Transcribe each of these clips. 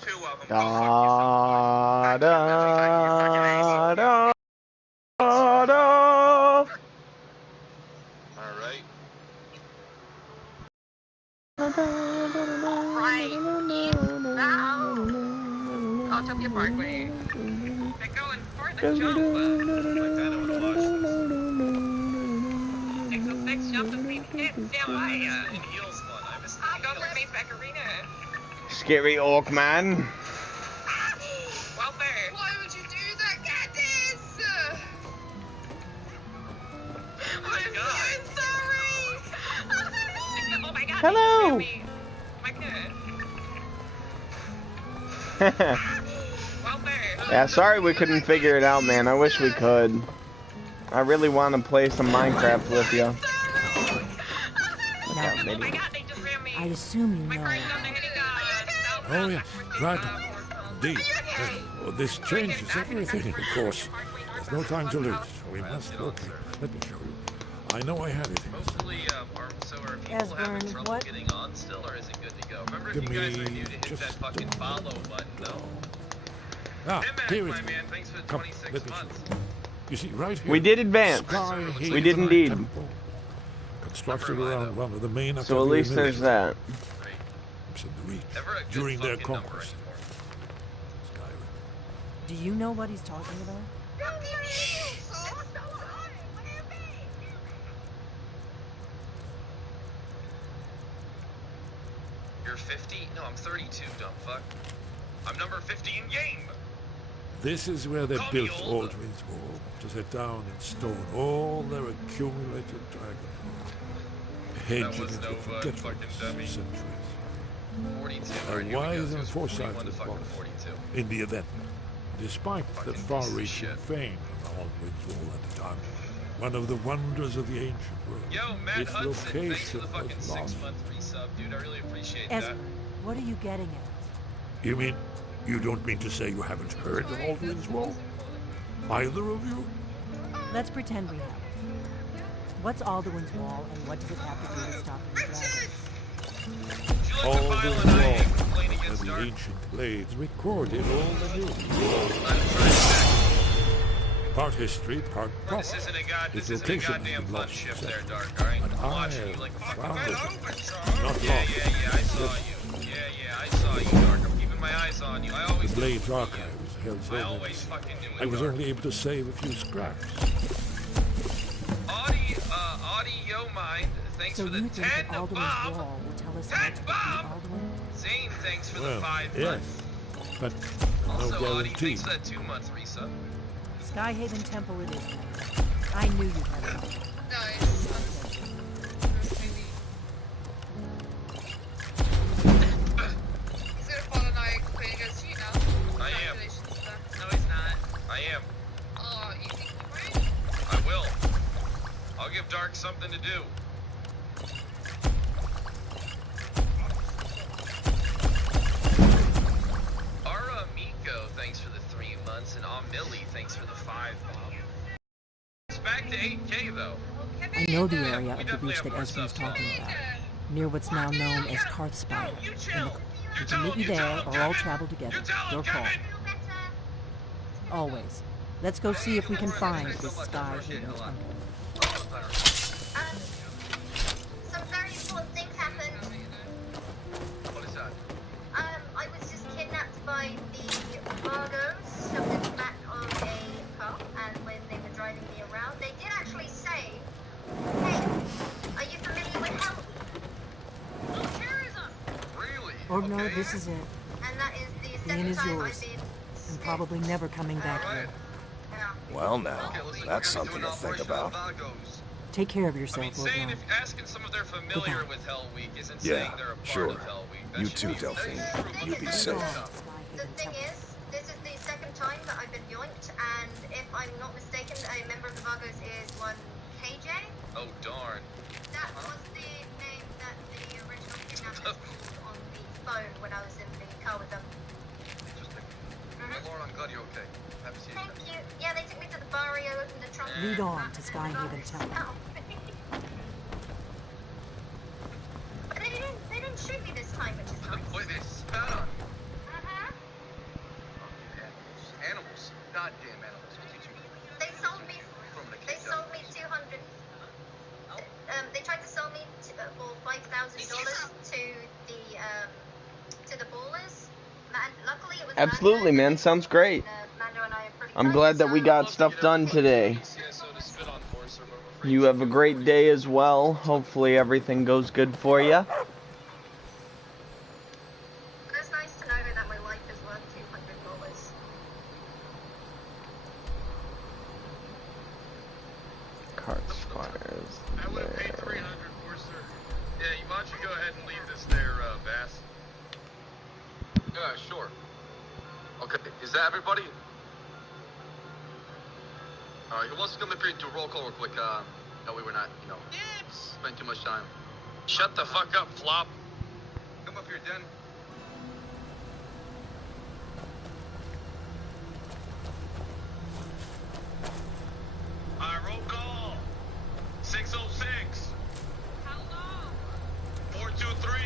Two of them. Da da da da. Alright. Right. No. I'll jump your parkway. They're going for the jump. X06 jump and leave hit. Stand by ya. Go for me, Pecorino. Scary orc man. Welfare. Why would you do that, Candice? I'm so sorry. Oh my god. Hello. Yeah, sorry we couldn't figure it out, man. I wish we could. I really want to play some Minecraft with you. Now, I assume you know. Oh, yes, right. Indeed. Well, this changes everything, of course. There's no time to lose. We must work. Let me show you. I know I have it. Esbern, what? Getting on still, or is it good to go? Remember, if Give you guys me are new to hit just that fucking follow button, though. Ah, here it is. Thanks for Come, 26 let me show months. you. You see, right here. We did advance. We did indeed. Temple, constructed around one of the main. So at least there's that. During their conquest. Skyrim. Do you know what he's talking about? You're 50? No, I'm 32, dumb fuck. I'm number 50 in game. This is where they built Aldrin's Wall, to set down in stone all their accumulated dragon lore, hedging it with forgetfulness of centuries. 42. A wise and foresighted policy. In the event, despite the far-reaching fame of Aldrin's Wall at the time, one of the wonders of the ancient world, Yo, Matt its Hudson, thanks for location the fucking was lost. 6-month resub, dude. I really appreciate Esbern, that. what are you getting at? You mean, you don't mean to say you haven't heard of Aldrin's Wall? Either of you? Let's pretend we have. What's Alduin's Wall, and what does it have to do with stopping the dragon? Aldrin's Wall are the ancient blades recorded all the news. Part history, part prophecy. This isn't a goddamn fun shift there, Dark, alright? I'm watching you like a fucking not lost. Yeah, I saw you. Yeah, I saw you, Dark. I'm keeping my eyes on you. I always The Blades Archive was held so I was only able to save a few scraps. Audio Mind, thanks So for the you think 10 that Alduin's Bob. Wall will tell us how to defeat Alduin? Zane, thanks for the Well, 5 yes, months. but no Also, Audie, guarantee. thanks for that 2 months resub. Skyhaven Temple it is. I knew you had it. He's gonna follow Nike playing against you now. I am. Congratulations, sir. No, he's not. I am. Oh, you think you might? I will. I'll give Dark something to do. Ara Miko, thanks for the 3 months, and Millie, thanks for the 5, Bob. It's back to 8K though. I know the area of the beach that Esbern's talking about, near what's now known as Karthspire. We can meet you there, or all travel together. Your call. Always. Let's go see if we can find this Skyhaven Temple. Some very important things happened. What is that? I was just kidnapped by the Vargos, shoved in the back of a car, and when they were driving me around, they did actually say, "Hey, are you familiar with Hell?" Really? Or no, this is it. And that is the The inn second is time yours, I've been and probably never coming back here. Well now, that's something to think about. Take care of I yourself, mean, saying Lord. if asking some of their familiar with Hell Week isn't Yeah, saying they're a part sure. of Hell Week. That You should too, be Delphine. very You be safe. The thing is, this is the second time that I've been yoinked, and if I'm not mistaken, a member of the Vargos is one KJ. Oh darn. That was the name that the original kidnappers called on the phone when I was in the car with them. Interesting. Well, Lauren, I'm glad you're okay. Happy to see you. Thank you. Yeah, they took me to the barrio, opened the trunk. Lead on to Skyhaven Temple. But they didn't shoot me this time, which is nice. Boy, they spat on you. Absolutely, man. Sounds great. Mando and I are pretty I'm close, glad that we so- got stuff done today. You have a great day as well. Hopefully everything goes good for you. It's nice to know that my life is worth $200. Cart squires. I would have paid 300 for, sir. Yeah, why don't you go ahead and leave this there, Bass? Yeah, sure. Okay, is that everybody? Alright, who wants to come up here and do a roll call real quick? That way we're not, spend too much time. Shut the fuck up, Flop. Come up here, Den. Alright, roll call. 606. Hello. 423.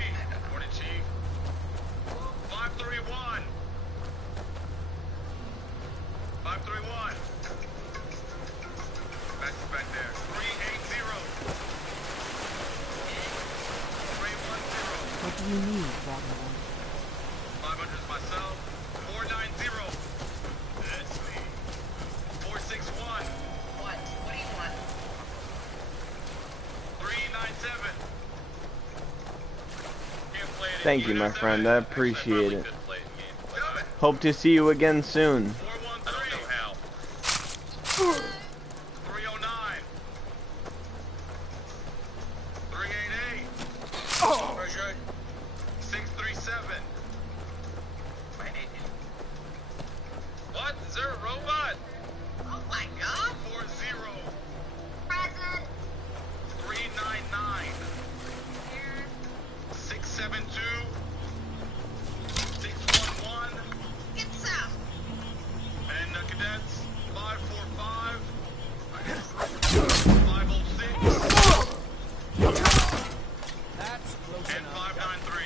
Morning, Chief. 531. 531. Back there. 380. 310. What do you need, Batman? 500 is myself. 490. That's me. 461. What? What do you want? 397. Can't play it in Thank you, my 397. friend. I appreciate it. Could play it in gameplay, but Hope to see you again soon. 413. I don't know how. 309. 388. Roger. 637. What? Is there a robot? Oh my god. 40. Present. 399. 672. 611. Get south. And cadets, 545. 506. That's close And enough. 593.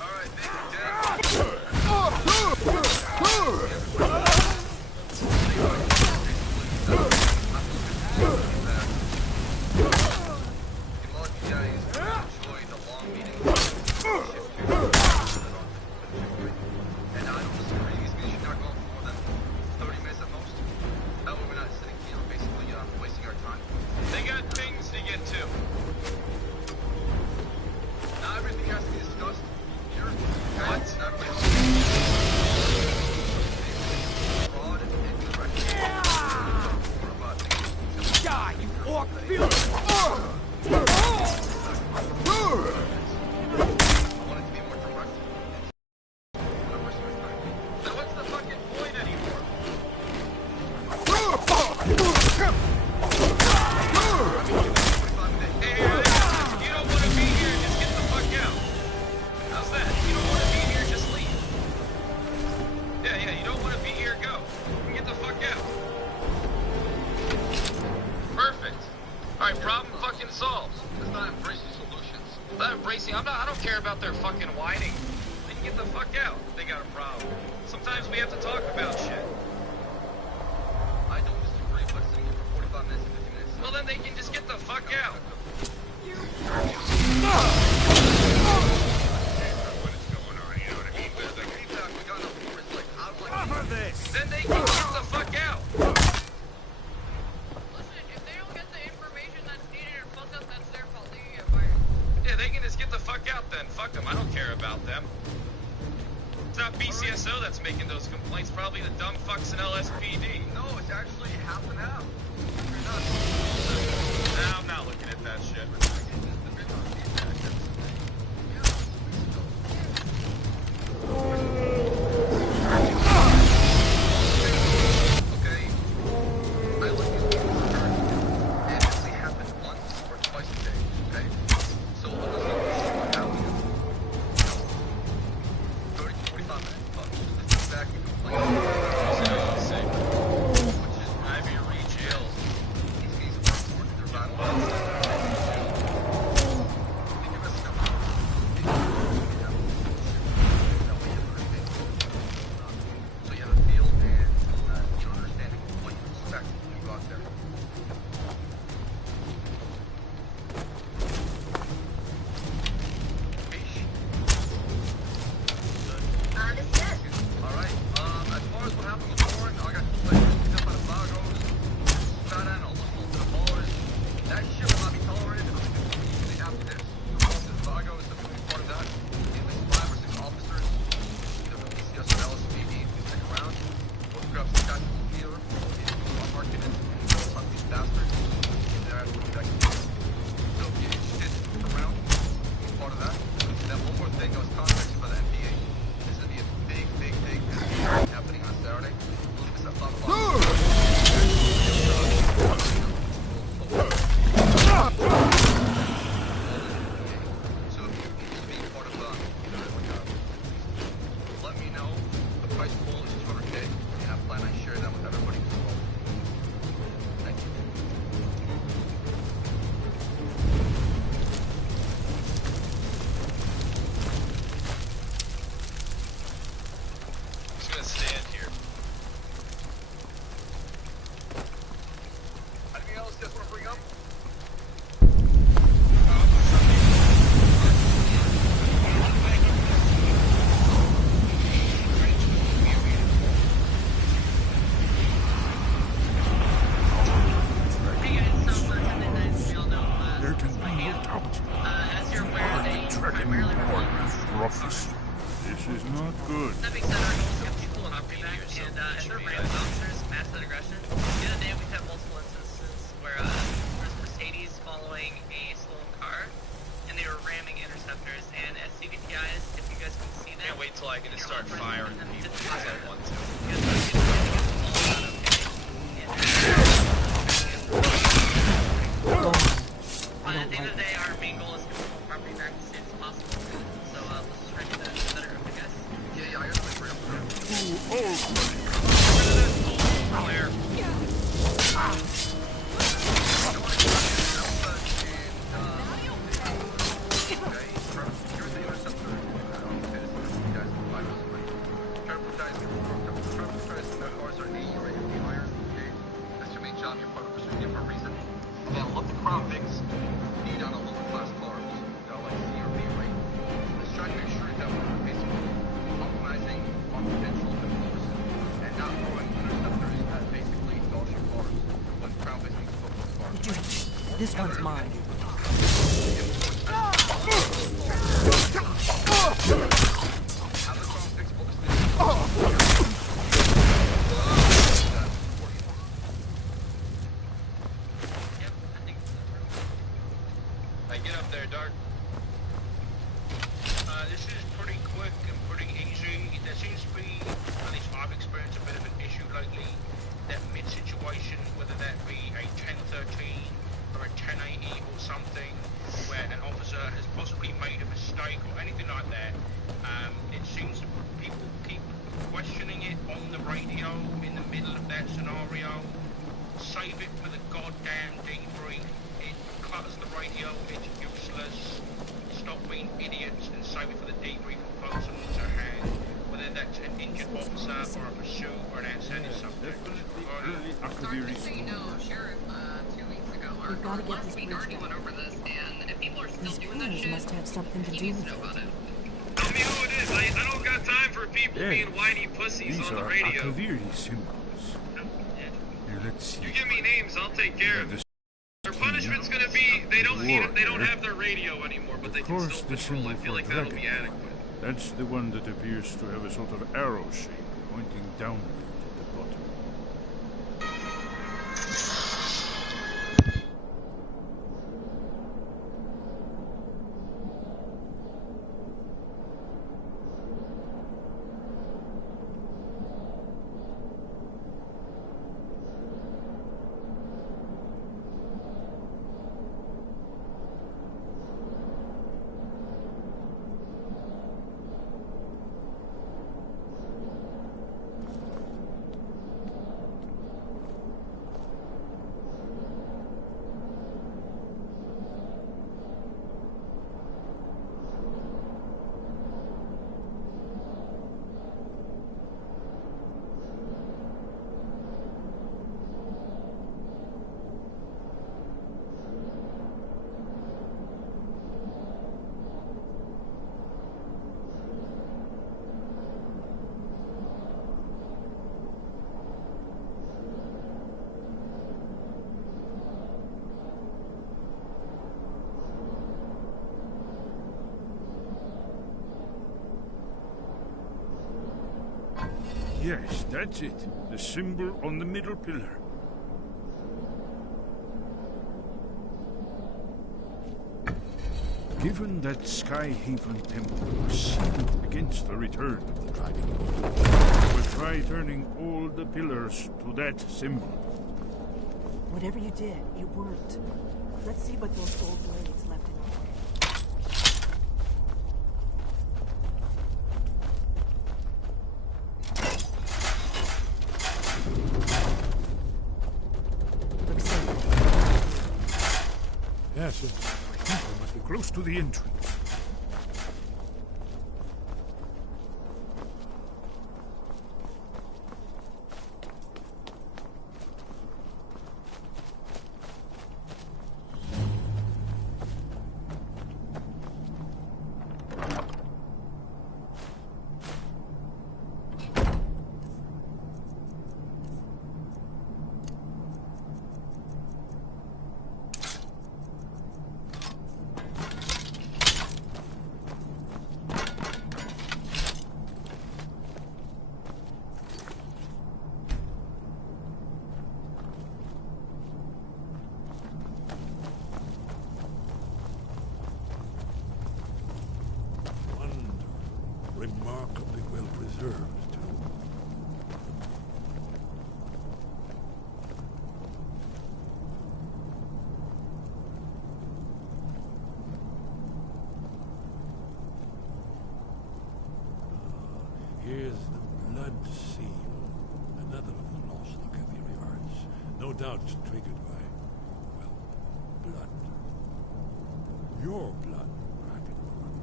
All right, thank you, And I don't disagree. These meetings should not go on for more than 30 minutes at most. That way we're not sitting, basically wasting our time. They got things to get to. Not everything has to be discussed here. What? Not everything. Fraud and incorrect. Die, you orc! Feel it! I want it to be more direct. Not wasting our time. Now what's the fucking point anymore? Hey, if you don't want to be here, just get the fuck out. How's that? If you don't want to be here, just leave. Yeah, you don't want to be here, go. Get the fuck out. Perfect. Alright, problem fucking solved. Let's not embrace the solutions. Not embracing, I don't care about their fucking whining. They can get the fuck out if they got a problem. Sometimes we have to talk about shit. I don't disagree, but sitting here for 45 minutes and 50 minutes. Well, then they can just get the fuck out. Then they can get the fuck out. Listen, if they don't get the information that's needed or fucked up, that's their fault. They can get fired. Yeah, they can just get the fuck out then. Fuck them. I don't care about them. It's not BCSO that's making those complaints. Probably the dumb fucks in LSPD. No, it's actually half and half. Nah, I'm not looking at that shit. Okay, I like these people for her, and it only happens once or twice a day, okay? So let's see what happens. 30 to 45 minutes, but just sit back and complain. Which is Ivy Reed jail. These guys are important, they're vital. roughest. This is not good. That being said, our goals have people and feedback, and if they're random officers, massive aggression. The other day we've had multiple instances where there's Mercedes following a stolen car, and they were ramming interceptors, and as CVTIs, if you guys can see that... Can't wait till I can just start firing people because I want to. You guys are getting all out okay. And at the end of the day, our main goal is to get the property back as soon as possible. So let's just try to get that better, okay, guys? Yeah, I gotta bring up the Clear. This one's mine. Hey, get up there, Dart. This is pretty quick and pretty easy. There seems to be, at least I've experienced a bit of an issue lately, that mid-situation, whether that be a 1013 or a 1080 or something, where an officer has possibly made a mistake or anything like that. It seems that people keep questioning it on the radio in the middle of that scenario. Save it for the goddamn debrief. It clutters the radio, it's useless. Stop being idiots and save it for the debrief and focus on what's at hand. Whether that's an injured officer or a pursuit or an outstanding subject. We've got to get this bridge down. These pillars must have something to do with it. Tell me who it is. I don't got time for people being whiny pussies on the radio. These are symbols. Here, let's see. You give me names, I'll take care of it. Their punishment's gonna be they don't have their radio anymore, but they can still patrol. I feel like that'll be adequate. That's the one that appears to have a sort of arrow shape pointing downward at the bottom. Yes, that's it. The symbol on the middle pillar. Given that Skyhaven Temple was sealed against the return of the driving Lord, we'll try turning all the pillars to that symbol. Whatever you did, it worked. Let's see what those old blades left in our way. Looks safe. Yes, I think we must be close to the entrance. Remarkably well preserved, too. Here's the blood seal. Another of the lost Akaviri arts. No doubt triggered by, well, blood. Your blood, Dragonborn.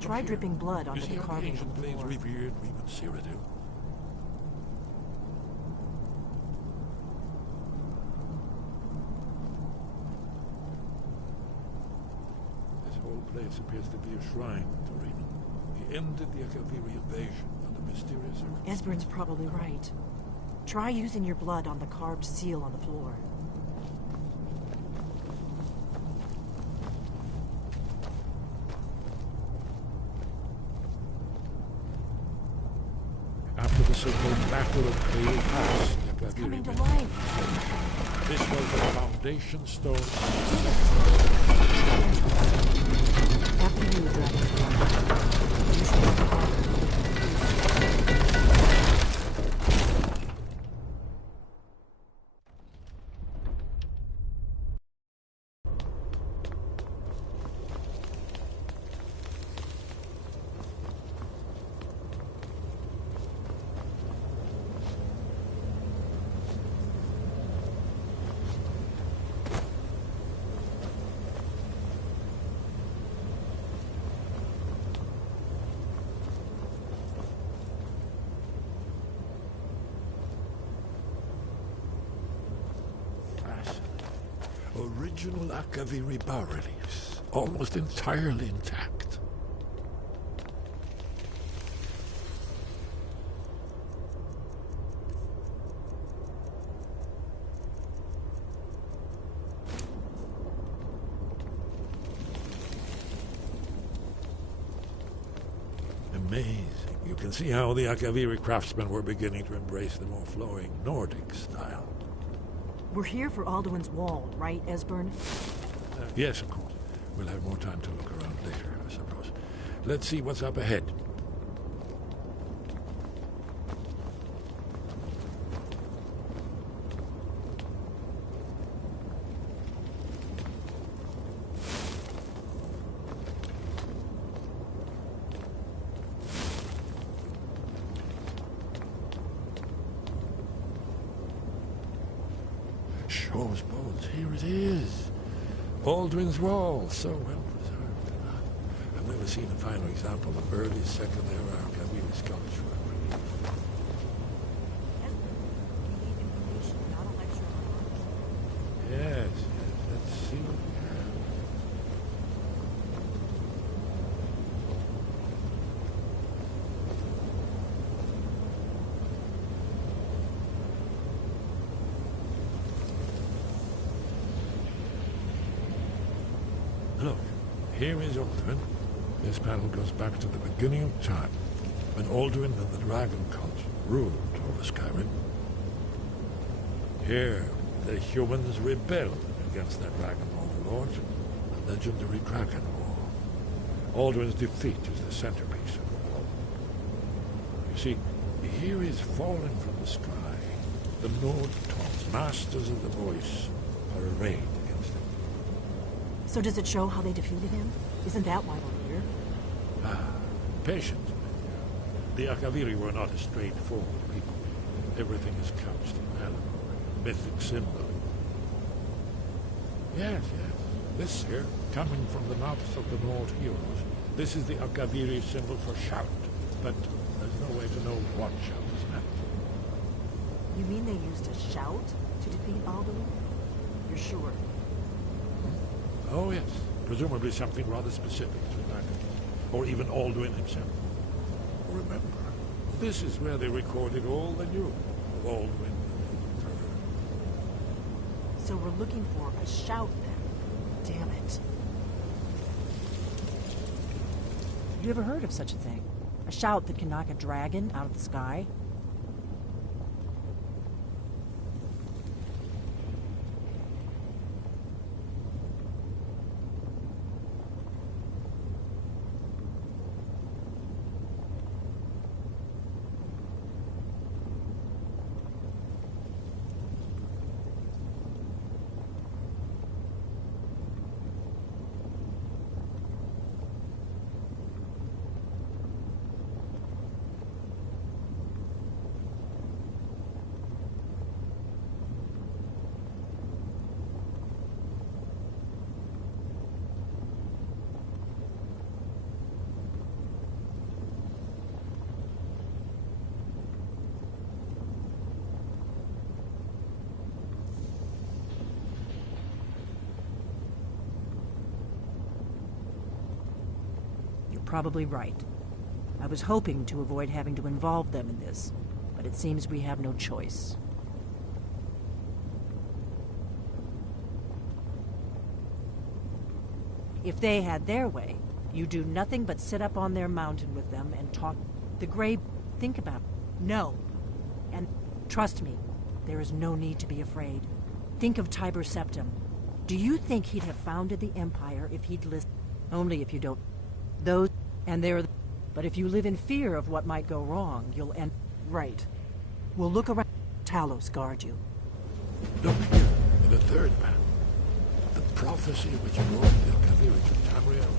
Try dripping blood onto the carving on ancient the blades floor. revered even Cyrodiil. This whole place appears to be a shrine to Renan. He ended the Akaviri invasion under mysterious circumstances. Esbern's probably right. Try using your blood on the carved seal on the floor. After the so-called Battle of Pale Pass, the It's Akaviri coming to met. life. This was the foundation stone. After you, Dragonborn. You should have the Original Akaviri bas-reliefs, almost entirely intact. Amazing. You can see how the Akaviri craftsmen were beginning to embrace the more flowing Nordic style. We're here for Alduin's Wall, right, Esbern? Yes, of course. We'll have more time to look around later, I suppose. Let's see what's up ahead. Shaw's bones, here it is. Alduin's Wall, so well preserved. I've never seen a finer example of early Second Era Akaviri sculpture. Yes, let's see what we have. Look, here is Alduin. This panel goes back to the beginning of time, when Alduin and the Dragon Cult ruled over Skyrim. Here, the humans rebelled against their dragon overlord, the legendary Dragon War. Alduin's defeat is the centerpiece of the wall. You see, here is fallen from the sky. The Nord Tons, masters of the voice, are arrayed against him. So does it show how they defeated him? Isn't that why we're here? Patience. The Akaviri were not a straightforward people. Everything is couched in allegory, mythic symbol. Yes. This here, coming from the mouths of the Nord heroes. This is the Akaviri symbol for shout, but there's no way to know what shout is meant. You mean they used a shout to defeat Alduin? You're sure? Oh, yes. Presumably something rather specific to that. Or even Alduin himself. Remember, this is where they recorded all they knew of Alduin and Turner. So we're looking for a shout then. Damn it. You ever heard of such a thing? A shout that can knock a dragon out of the sky? probably right. I was hoping to avoid having to involve them in this, but it seems we have no choice. If they had their way, you do nothing but sit up on their mountain with them and talk. The Grey, think about it. No. And trust me, there is no need to be afraid. Think of Tiber Septim. Do you think he'd have founded the Empire if he'd listened? Only if you don't. Those, and they're. But if you live in fear of what might go wrong, you'll end. Right. We'll look around. Talos guard you. Look here, in the third map. The prophecy which brought the Alcaviri to Tamriel.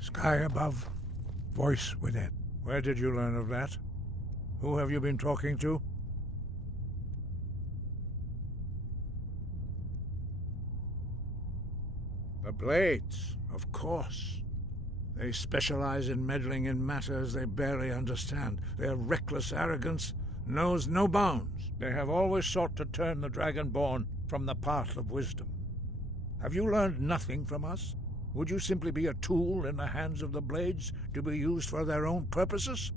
Sky above, voice within. Where did you learn of that? Who have you been talking to? The Blades, of course. They specialize in meddling in matters they barely understand. Their reckless arrogance knows no bounds. They have always sought to turn the Dragonborn from the path of wisdom. Have you learned nothing from us? Would you simply be a tool in the hands of the Blades to be used for their own purposes?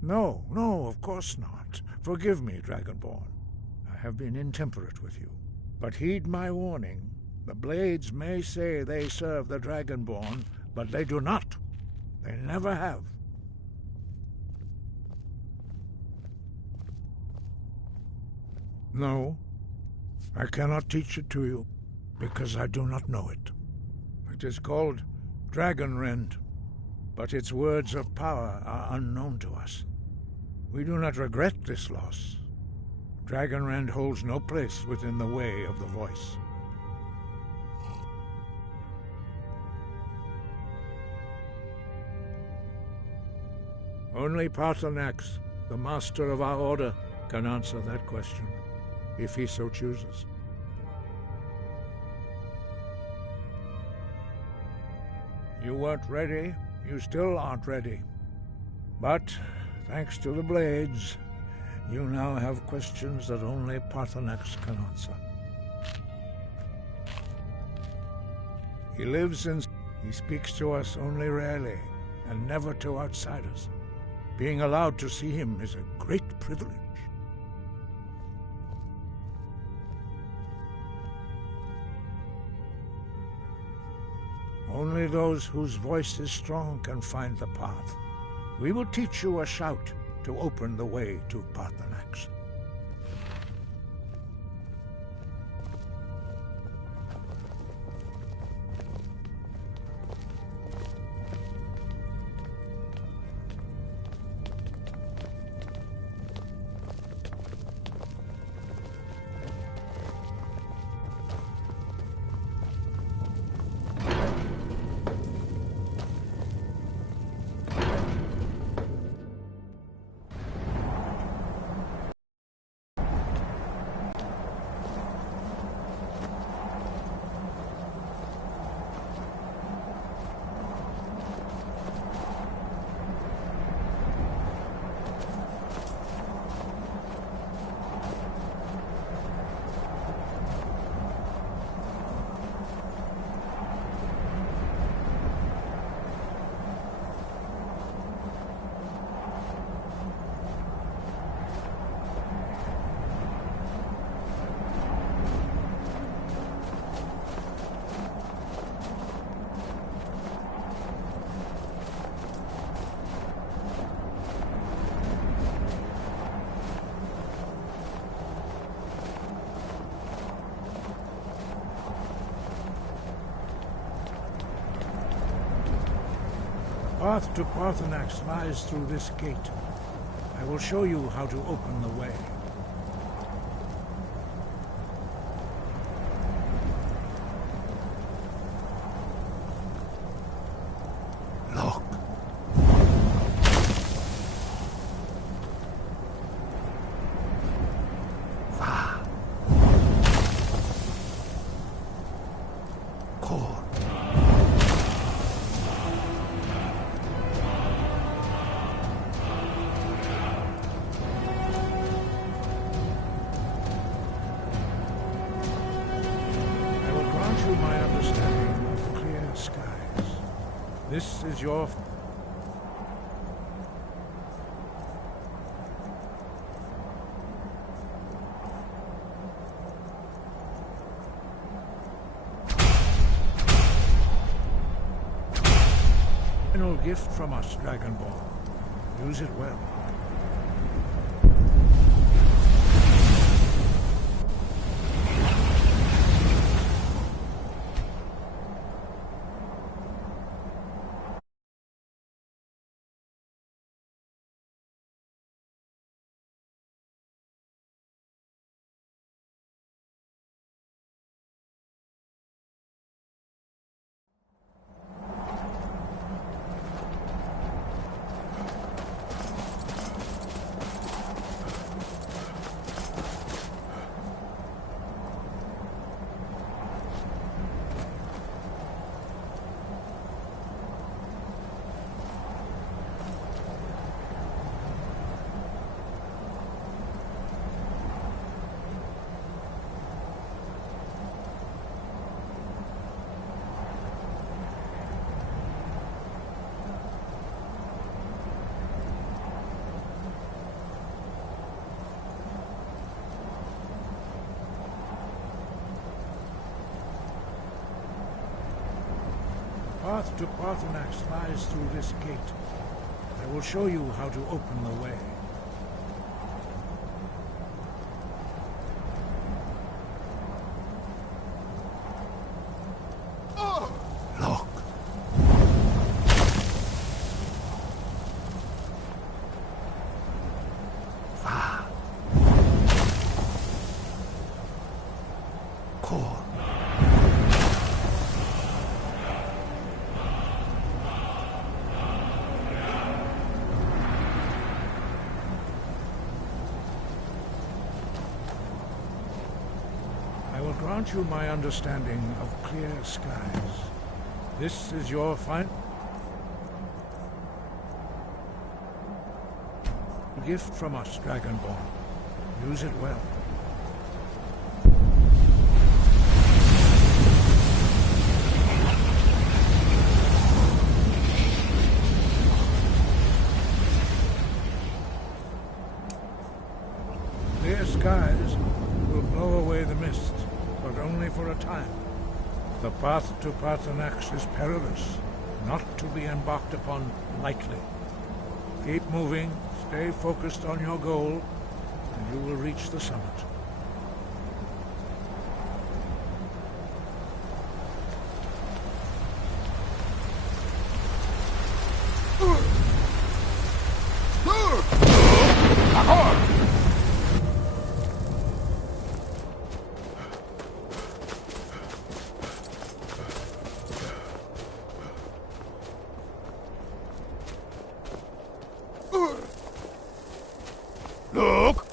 No, of course not. Forgive me, Dragonborn. I have been intemperate with you. But heed my warning. The Blades may say they serve the Dragonborn, but they do not. They never have. No, I cannot teach it to you, because I do not know it. It is called Dragonrend, but its words of power are unknown to us. We do not regret this loss. Dragonrend holds no place within the way of the voice. Only Paarthurnax, the master of our order, can answer that question, if he so chooses. You weren't ready. You still aren't ready. But, thanks to the Blades, you now have questions that only Paarthurnax can answer. He lives in... He speaks to us only rarely, and never to outsiders. Being allowed to see him is a great privilege. Only those whose voice is strong can find the path. We will teach you a shout to open the way to Parthenax. The path to Parthenax lies through this gate. I will show you how to open the way. Look. Va. Cor. My understanding of clear skies. This is your... final gift from us, Dragonborn. Use it well. The path to Parthenax lies through this gate. I will show you how to open the way. Look. Va. Cor. I will grant you my understanding of clear skies. This is your final gift from us, Dragonborn. Use it well. skies will blow away the mist, but only for a time. The path to Paarthurnax is perilous, not to be embarked upon lightly. Keep moving, stay focused on your goal, and you will reach the summit. Look!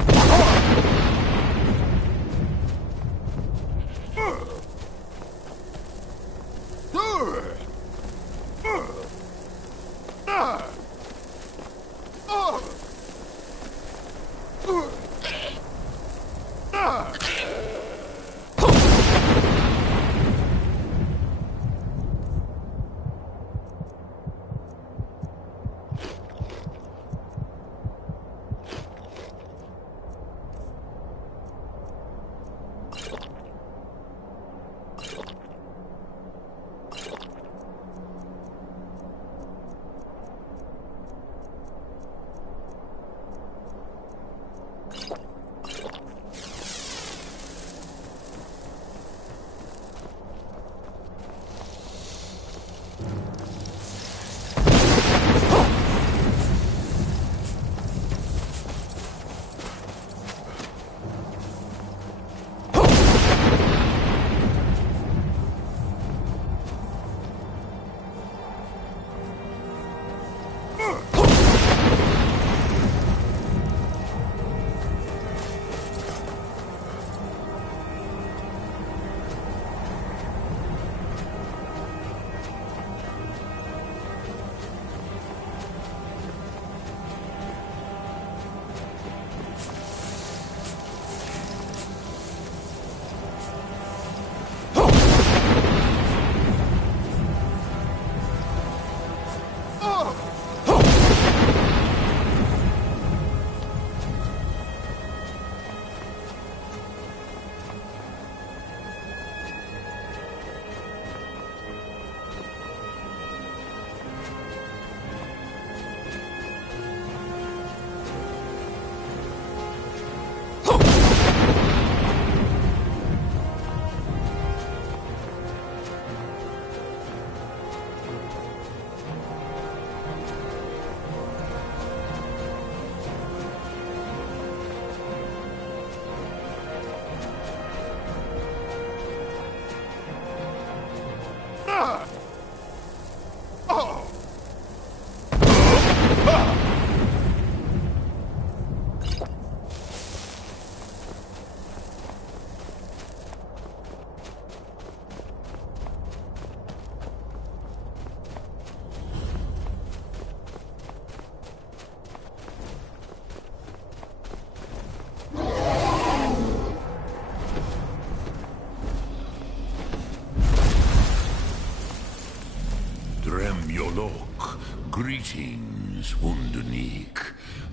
Greetings, Wunderneek.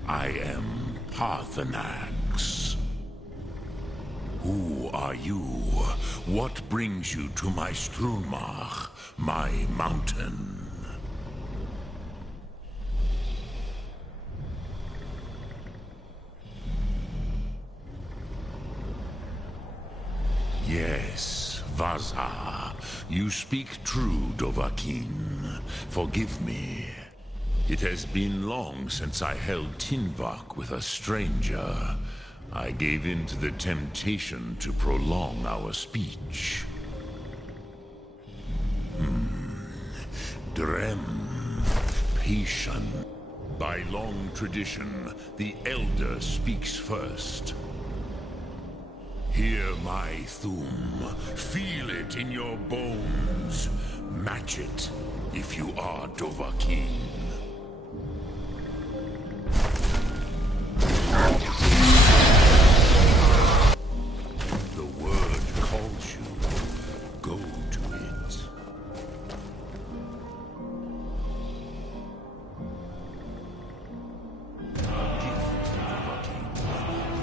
I am Paarthurnax. Who are you? What brings you to my Strunmach, my mountain? Yes, Vaza. You speak true, Dovahkiin. Forgive me. It has been long since I held Tinvak with a stranger. I gave in to the temptation to prolong our speech. Drem. Patient. By long tradition, the Elder speaks first. Hear my Thum. Feel it in your bones. Match it if you are Dovahkiin. The word calls you. Go to it. A gift, Dovahkiin.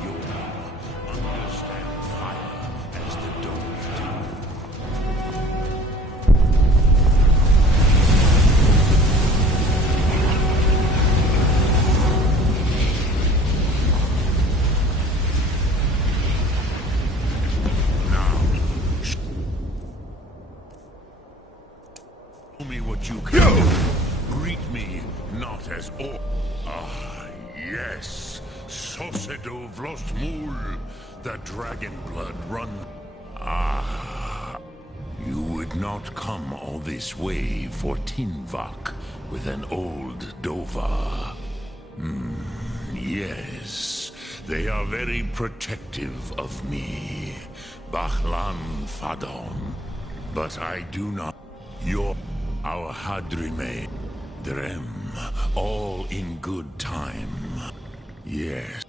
Your you can. Greet me not as all. Ah, yes. Sosedo Vlostmul. The dragon blood run. Ah. You would not come all this way for Tinvak with an old Dova. Yes. They are very protective of me. Bahlan Fadon. But I do not. Our Hadrime, Drem, all in good time. Yes.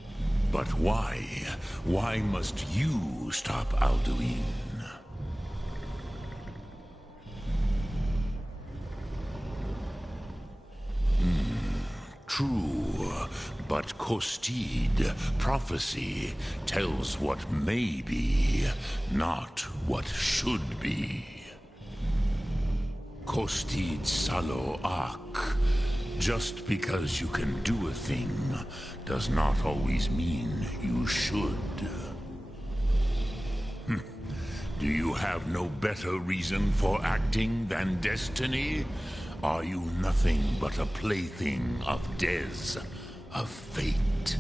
But why? Why must you stop Alduin? True, but Kostid, prophecy, tells what may be, not what should be. Kostid Salo Ak. Just because you can do a thing does not always mean you should. Do you have no better reason for acting than destiny? Are you nothing but a plaything of Des, of fate?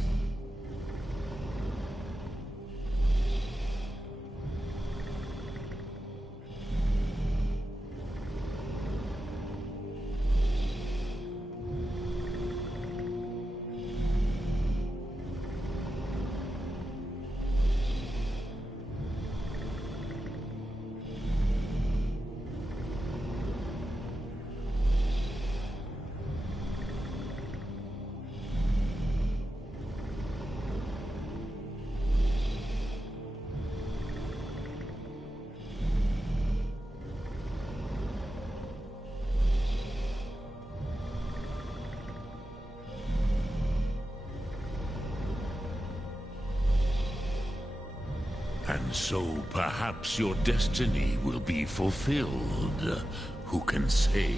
And so perhaps your destiny will be fulfilled. Who can say?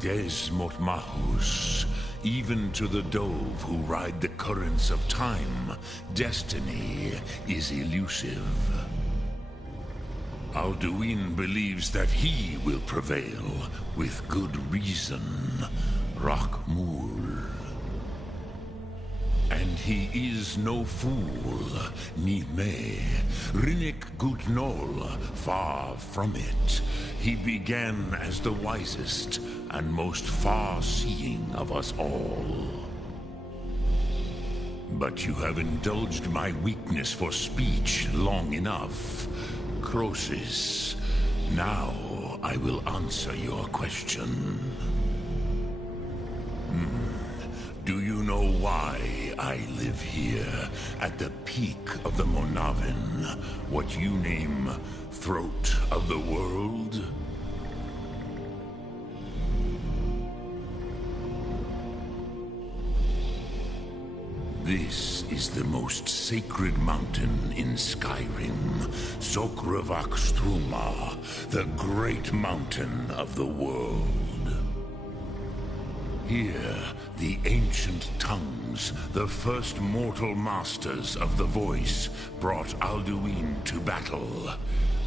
Des Motmahus, even to the dove who ride the currents of time, destiny is elusive. Alduin believes that he will prevail, with good reason. Rakmul. And he is no fool, ni me. Rinnik Gutnol, far from it. He began as the wisest and most far-seeing of us all. But you have indulged my weakness for speech long enough. Croesus, now I will answer your question. Do you know why I live here, at the peak of the Monavin, what you name Throat of the World? This is the most sacred mountain in Skyrim, Zokravak Struma, the great mountain of the world. Here, the ancient tongues, the first mortal masters of the voice, brought Alduin to battle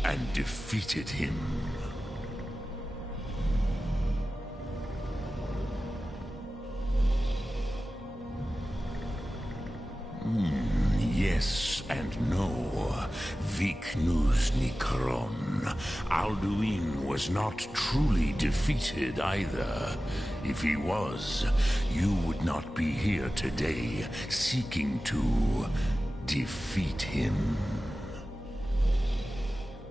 and defeated him. Yes and no. Viknus Nikron. Alduin was not truly defeated either. If he was, you would not be here today seeking to defeat him.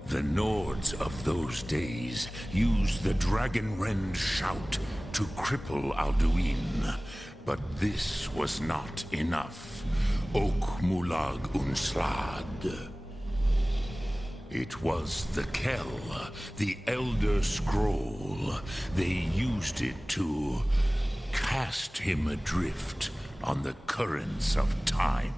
The Nords of those days used the Dragonrend shout to cripple Alduin. But this was not enough. Ok Mulag Unslad. It was the Kell, the Elder Scroll. They used it to cast him adrift on the currents of time.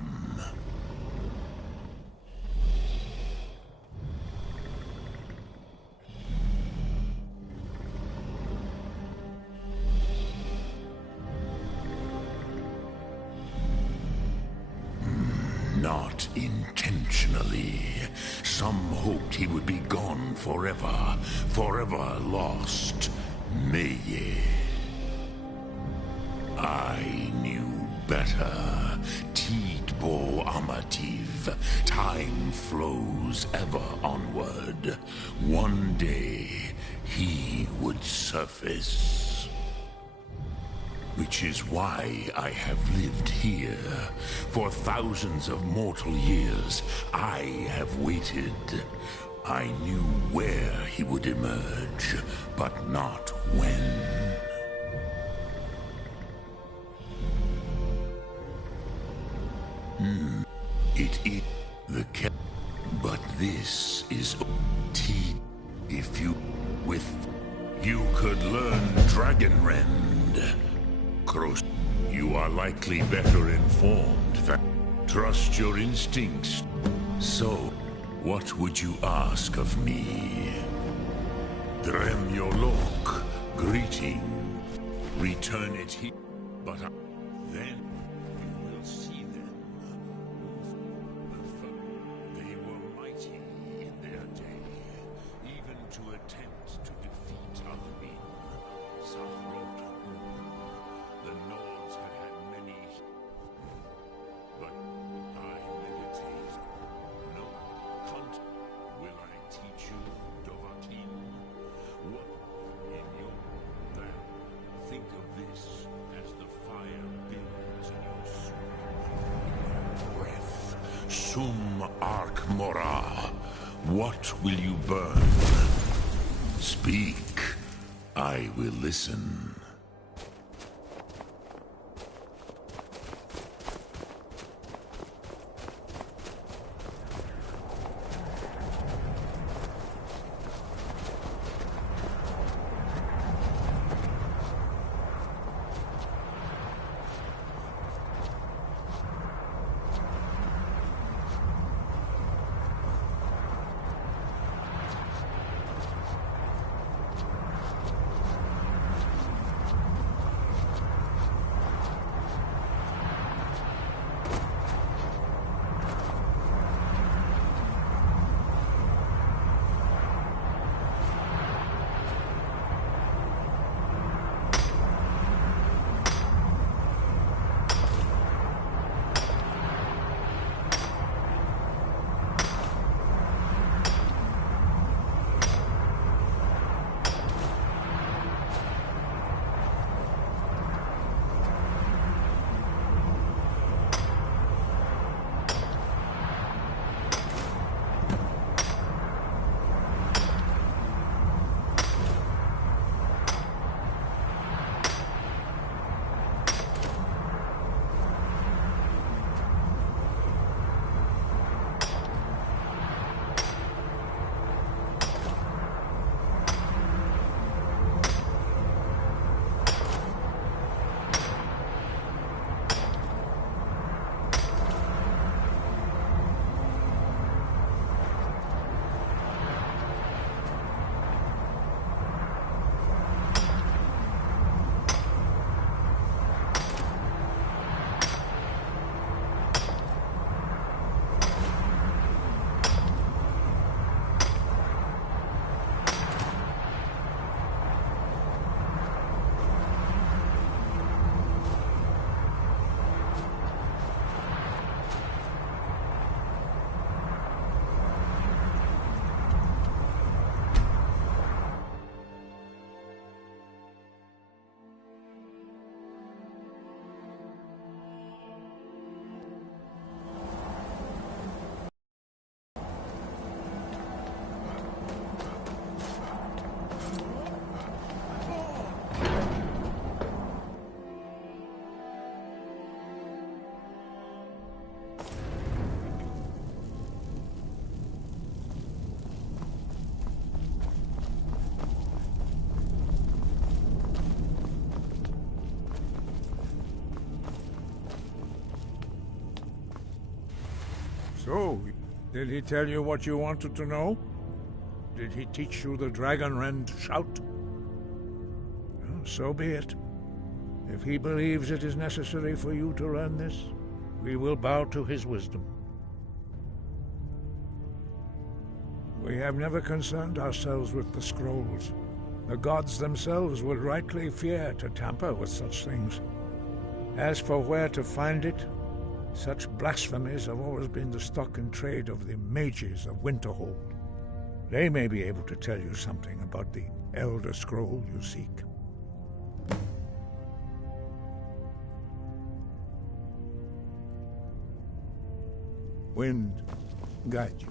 not intentionally. Some hoped he would be gone forever, forever lost. Meye. I knew better. Tidbo Amativ. Time flows ever onward. One day, he would surface. Which is why I have lived here. For thousands of mortal years, I have waited. I knew where he would emerge, but not when. It is the but this is T. If you you could learn Dragonrend. Kroos, you are likely better informed. Trust your instincts. So, what would you ask of me? Dremyolok, greeting. Return it here, but then you will see them. They were mighty in their day, even to attempt to defeat Alvin. Sahrot. The Nords have had many, but I meditate. No, Hunt, will I teach you, Dovahkiin? What in your plan? Think of this as the fire builds in your soul. Breath. Sum Ark Mora. What will you burn? Speak. I will listen. So, did he tell you what you wanted to know? Did he teach you the Dragonrend shout? Well, so be it. If he believes it is necessary for you to learn this, we will bow to his wisdom. We have never concerned ourselves with the scrolls. The gods themselves would rightly fear to tamper with such things. As for where to find it, such blasphemies have always been the stock and trade of the mages of Winterhold. They may be able to tell you something about the Elder Scroll you seek. Wind, guide you.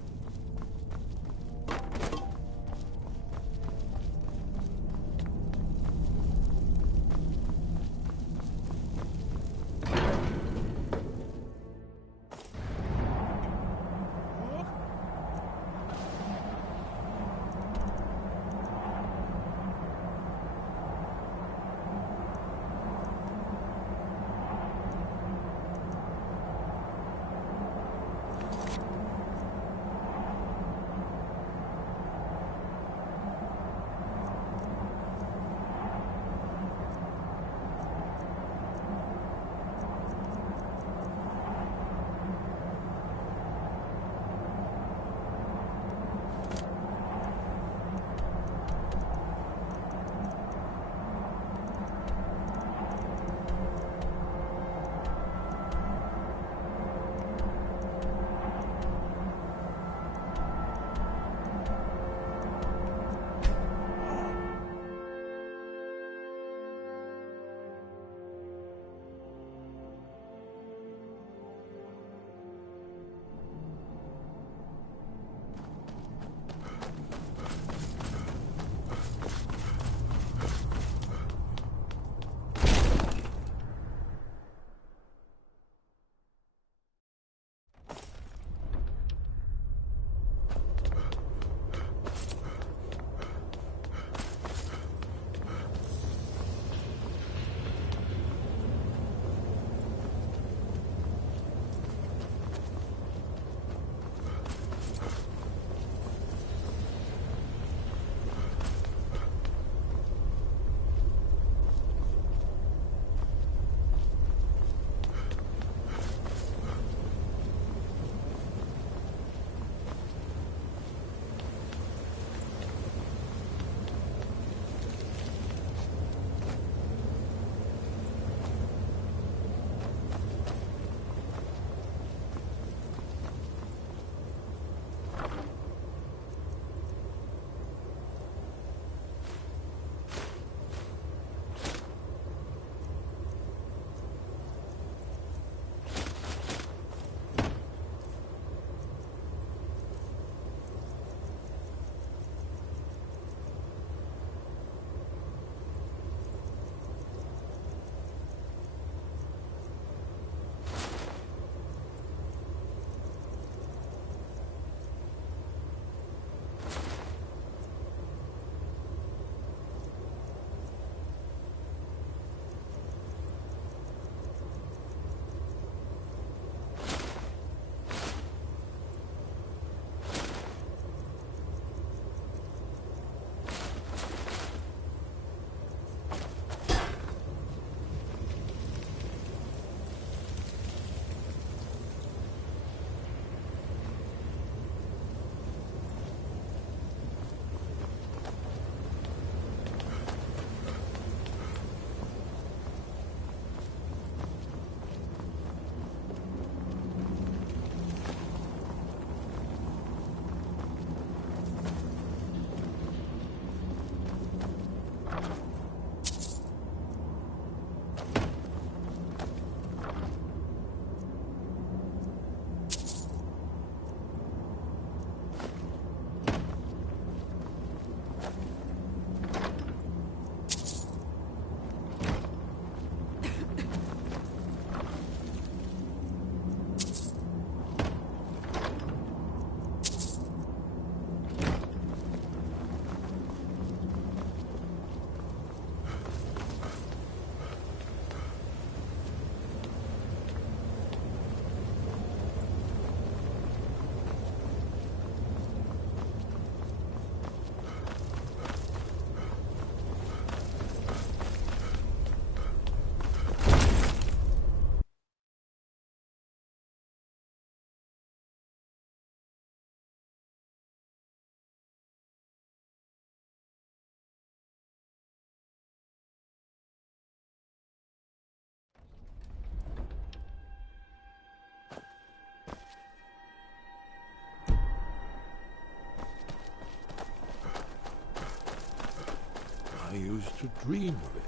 used to dream of it.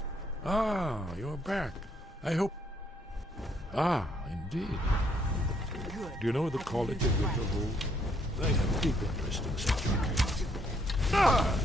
Ah, you're back. I hope... Ah, indeed. Do you know the College of Winterhold? They have deep interest in such occasions. Ah!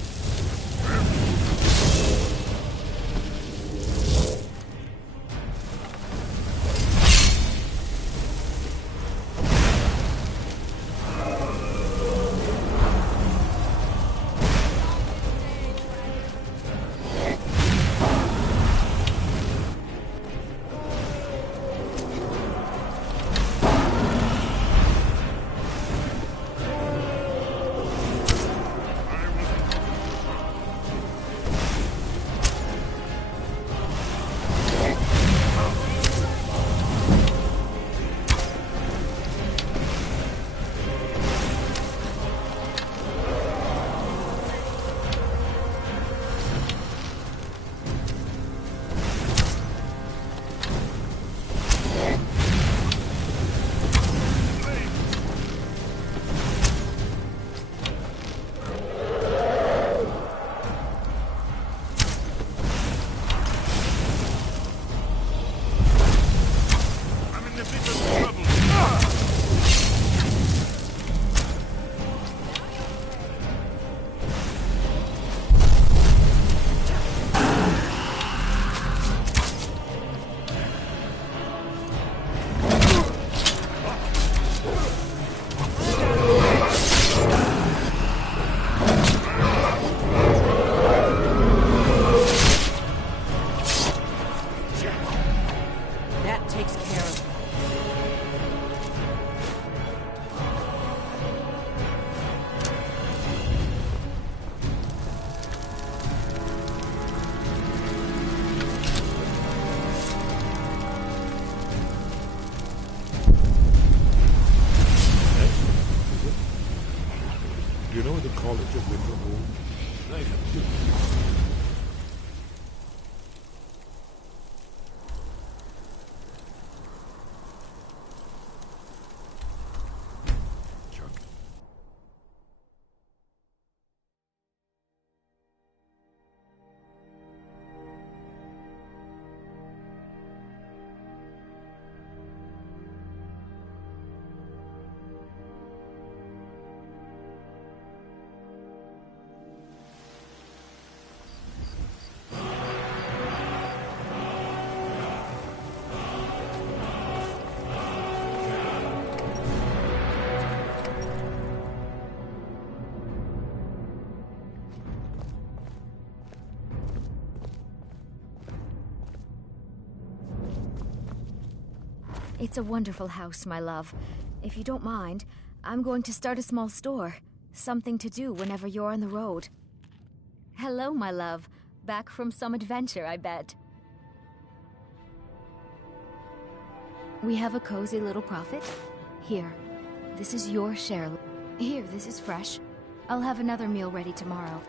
You know the College of Winterhold? They have deep... It's a wonderful house, my love. If you don't mind, I'm going to start a small store. Something to do whenever you're on the road. Hello, my love. Back from some adventure, I bet. We have a cozy little profit. Here, this is your share. Here, this is fresh. I'll have another meal ready tomorrow.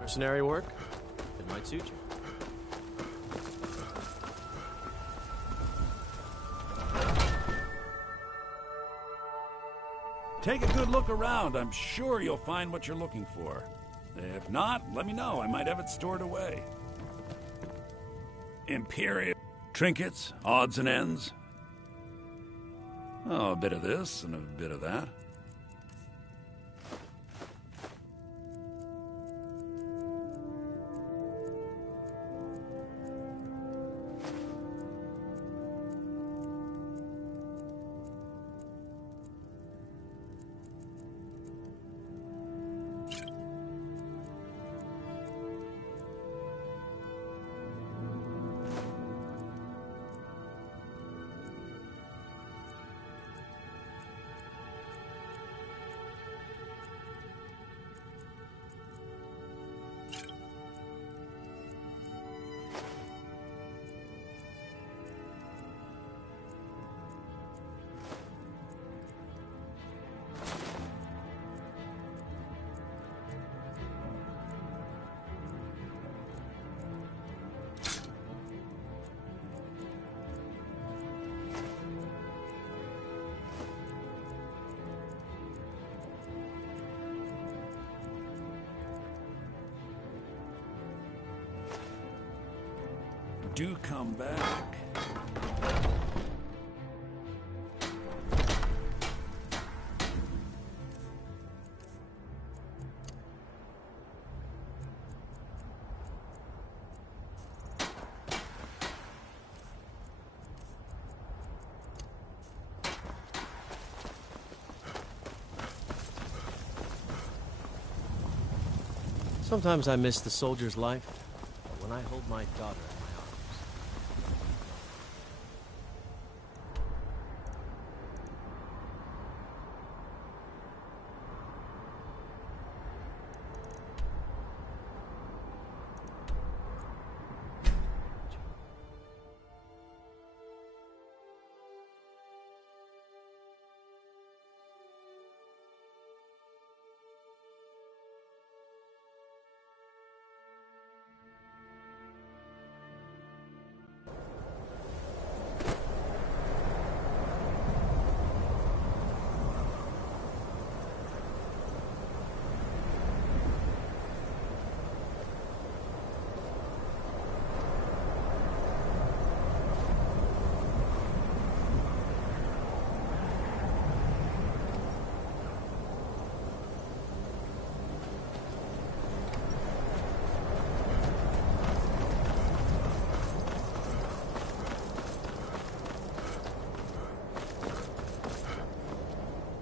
Mercenary work? It might suit you. Take a good look around. I'm sure you'll find what you're looking for. If not, let me know. I might have it stored away. Imperial trinkets, odds and ends. Oh, a bit of this and a bit of that. do come back. Sometimes I miss the soldier's life, but when I hold my daughter in my arms.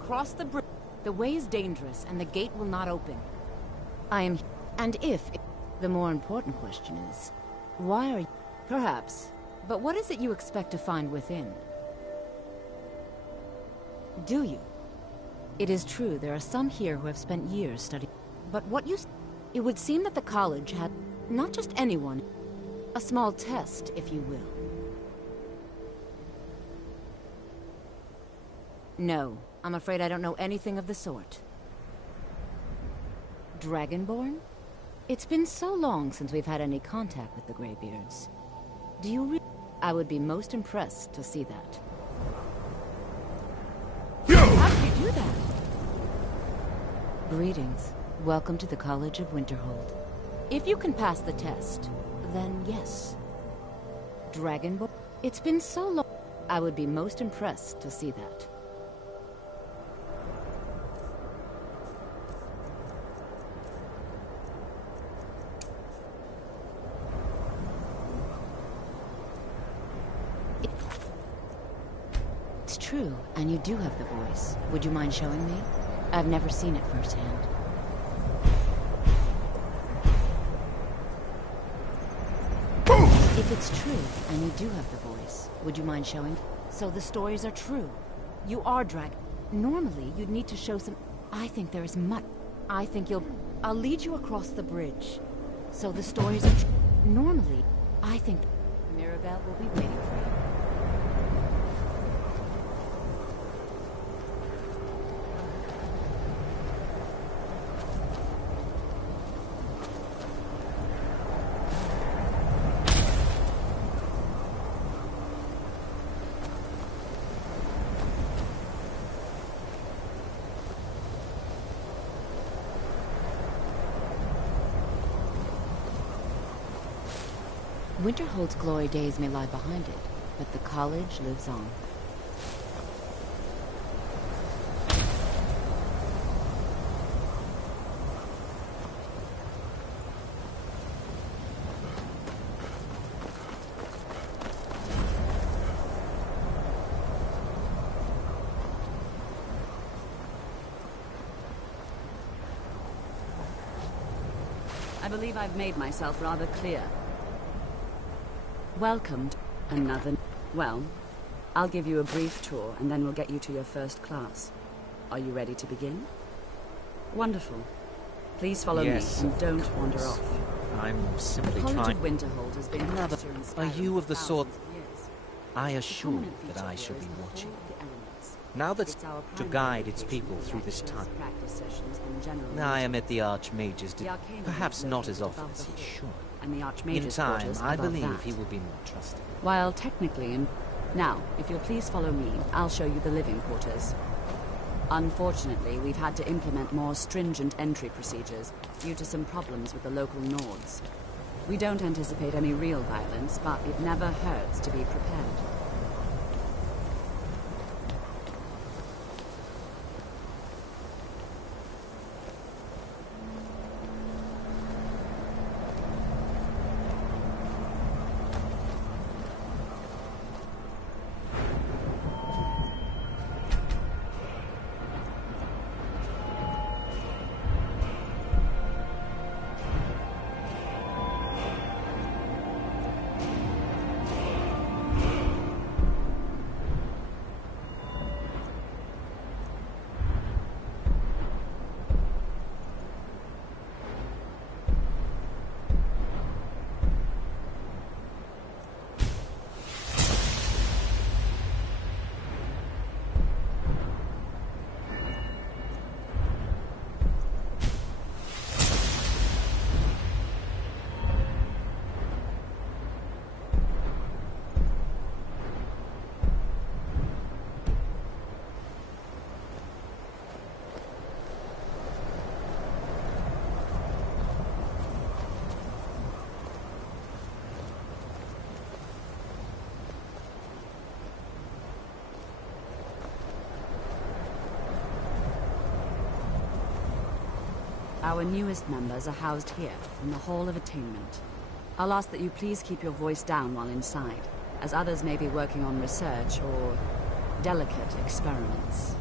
Cross the bridge. The way is dangerous, and the gate will not open. I am... And if... The more important question is... Why are you... Perhaps. But what is it you expect to find within? Do you? It is true, there are some here who have spent years studying... But what you... It would seem that the college had... Not just anyone... A small test, if you will. No. I'm afraid I don't know anything of the sort. Dragonborn? It's been so long since we've had any contact with the Greybeards. Do you I would be most impressed to see that. How did you do that? Greetings. Welcome to the College of Winterhold. If you can pass the test, then yes. Dragonborn? It's been so long. I would be most impressed to see that. True, and you do have the voice. Would you mind showing me? I've never seen it firsthand. If it's true, and you do have the voice, would you mind showing? So the stories are true. You are dragon. Normally, you'd need to show some... I think there is much... I think you'll... I'll lead you across the bridge. So the stories are true. Normally, I think... Mirabelle will be waiting for you. Winterhold's glory days may lie behind it, but the college lives on. I believe I've made myself rather clear. Welcome to another... Well, I'll give you a brief tour and then we'll get you to your first class. Are you ready to begin? Wonderful. Please follow me and don't wander off. I'm simply College trying... of Winterhold has been Another... in Are you of the sort... years. I assure you that I shall be watching. Now that's to guide its people through this time. I am at the Archmage's... Perhaps not as often as he should. And the In Archmage's time, quarters I above believe that. he will be more trusted. While technically in... Now, if you'll please follow me, I'll show you the living quarters. Unfortunately, we've had to implement more stringent entry procedures due to some problems with the local Nords. We don't anticipate any real violence, but it never hurts to be prepared. Our newest members are housed here, in the Hall of Attainment. I'll ask that you please keep your voice down while inside, as others may be working on research or delicate experiments.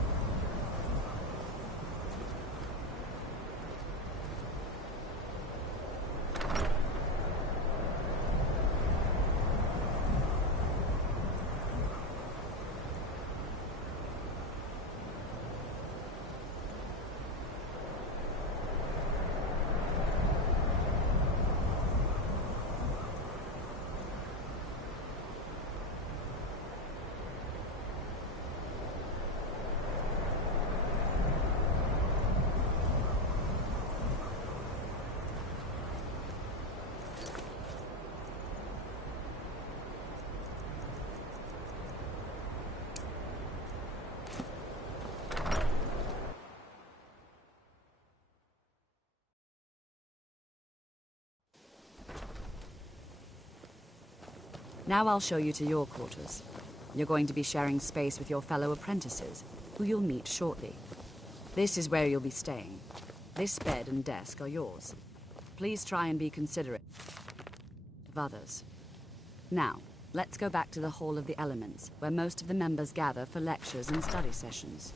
Now I'll show you to your quarters. You're going to be sharing space with your fellow apprentices, who you'll meet shortly. This is where you'll be staying. This bed and desk are yours. Please try and be considerate of others. Now, let's go back to the Hall of the Elements, where most of the members gather for lectures and study sessions.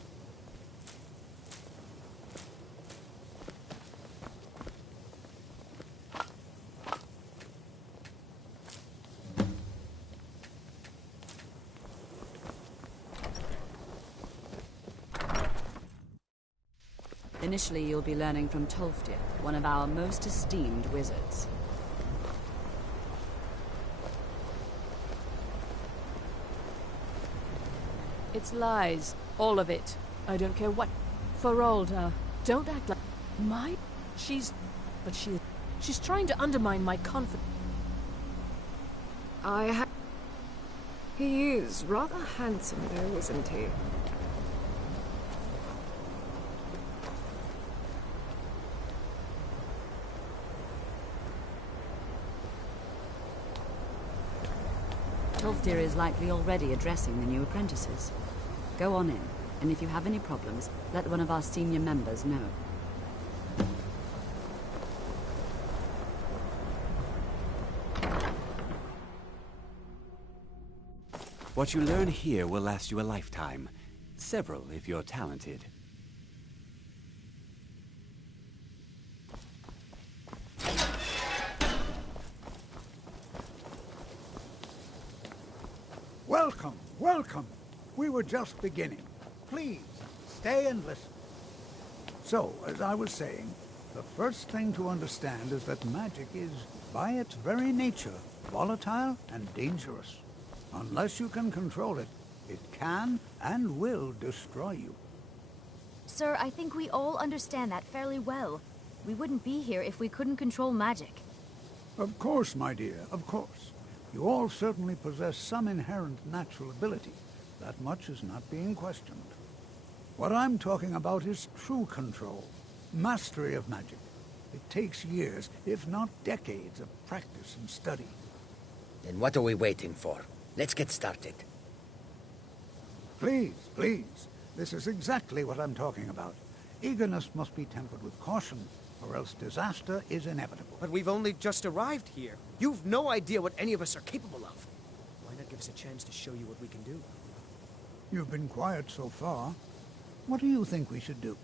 Initially, you'll be learning from Tolfdir, one of our most esteemed wizards. It's lies. All of it. I don't care what. Ferolda, don't act like... She's trying to undermine my confidence. He is rather handsome, though, isn't he? Tolfdir is likely already addressing the new apprentices. Go on in, and if you have any problems, let one of our senior members know. What you learn here will last you a lifetime. Several, if you're talented. Welcome, welcome. We were just beginning. Please, stay and listen. So, as I was saying, the first thing to understand is that magic is, by its very nature, volatile and dangerous. Unless you can control it, it can and will destroy you. Sir, I think we all understand that fairly well. We wouldn't be here if we couldn't control magic. Of course, my dear, of course. You all certainly possess some inherent natural ability. That much is not being questioned. What I'm talking about is true control, mastery of magic. It takes years, if not decades, of practice and study. Then what are we waiting for? Let's get started. Please, please. This is exactly what I'm talking about. Eagerness must be tempered with caution, or else disaster is inevitable. But we've only just arrived here. You've no idea what any of us are capable of. Why not give us a chance to show you what we can do? You've been quiet so far. What do you think we should do?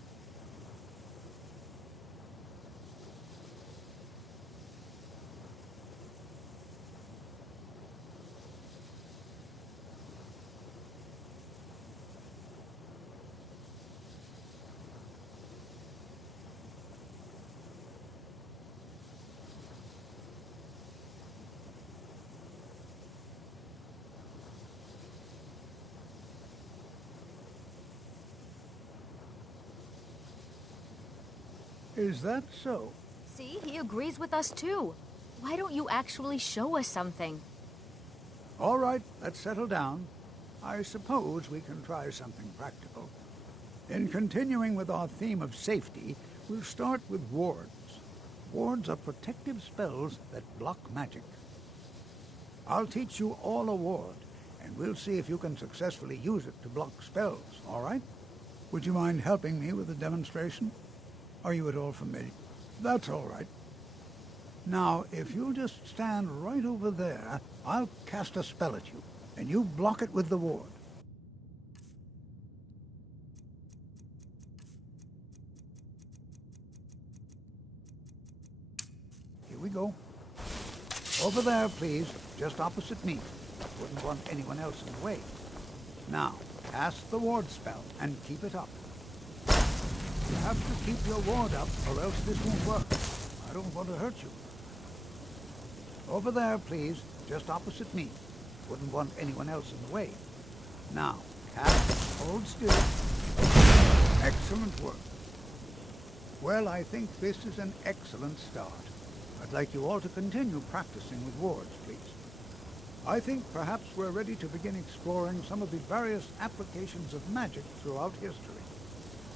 Is that so? See, he agrees with us too. Why don't you actually show us something? All right, let's settle down. I suppose we can try something practical. In continuing with our theme of safety, we'll start with wards. Wards are protective spells that block magic. I'll teach you all a ward, and we'll see if you can successfully use it to block spells, all right? Would you mind helping me with the demonstration? Are you at all familiar? That's all right. Now, if you'll just stand right over there, I'll cast a spell at you, and you block it with the ward. Here we go. Over there, please, just opposite me. Wouldn't want anyone else in the way. Now, cast the ward spell, and keep it up. You have to keep your ward up, or else this won't work. I don't want to hurt you. Over there, please, just opposite me. Wouldn't want anyone else in the way. Now, cast, hold still. Excellent work. Well, I think this is an excellent start. I'd like you all to continue practicing with wards, please. I think perhaps we're ready to begin exploring some of the various applications of magic throughout history.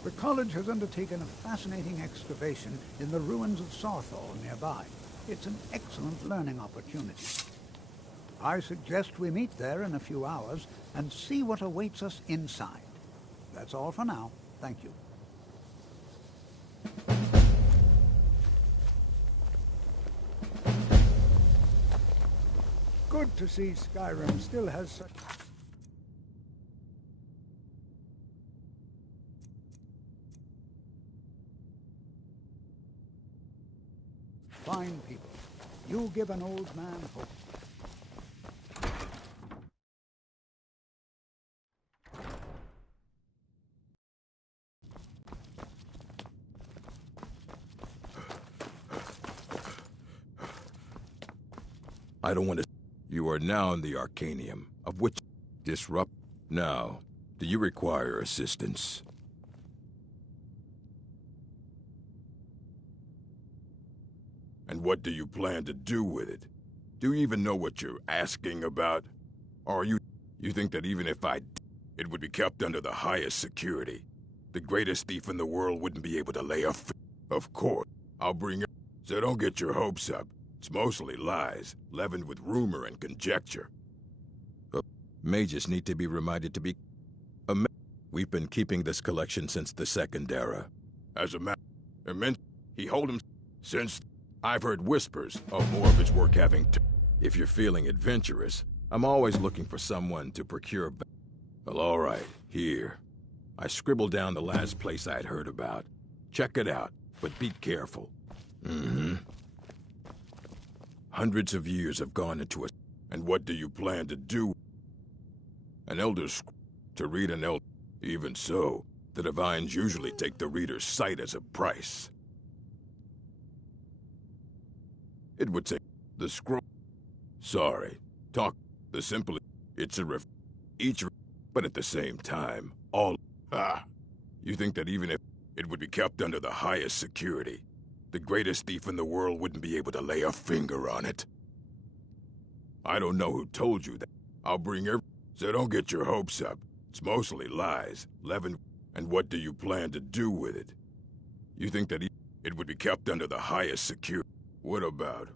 The college has undertaken a fascinating excavation in the ruins of Sarthal nearby. It's an excellent learning opportunity. I suggest we meet there in a few hours and see what awaits us inside. That's all for now. Thank you. Good to see Skyrim still has such... fine people. You give an old man hope. I don't want to... You are now in the Arcanium, of which disrupt... Now, do you require assistance? And what do you plan to do with it? Do you even know what you're asking about? Or you think that even if it would be kept under the highest security? The greatest thief in the world wouldn't be able to lay a Of course, I'll bring it. So don't get your hopes up. It's mostly lies, leavened with rumor and conjecture. Mages need to be reminded to be... We've been keeping this collection since the Second Era. As a matter... he hold him... Since... I've heard whispers of more of his work having If you're feeling adventurous, I'm always looking for someone to procure... Well, all right, here. I scribbled down the last place I'd heard about. Check it out, but be careful. Hundreds of years have gone into it. And what do you plan to do? An elder's to read an elder. Even so, the divines usually take the reader's sight as a price. It would say, the scroll... Sorry, talk the simple... It's a but at the same time, all... You think that even if it would be kept under the highest security, the greatest thief in the world wouldn't be able to lay a finger on it? I don't know who told you that. I'll bring So don't get your hopes up. It's mostly lies, leavened... And what do you plan to do with it? You think that It would be kept under the highest security. What about?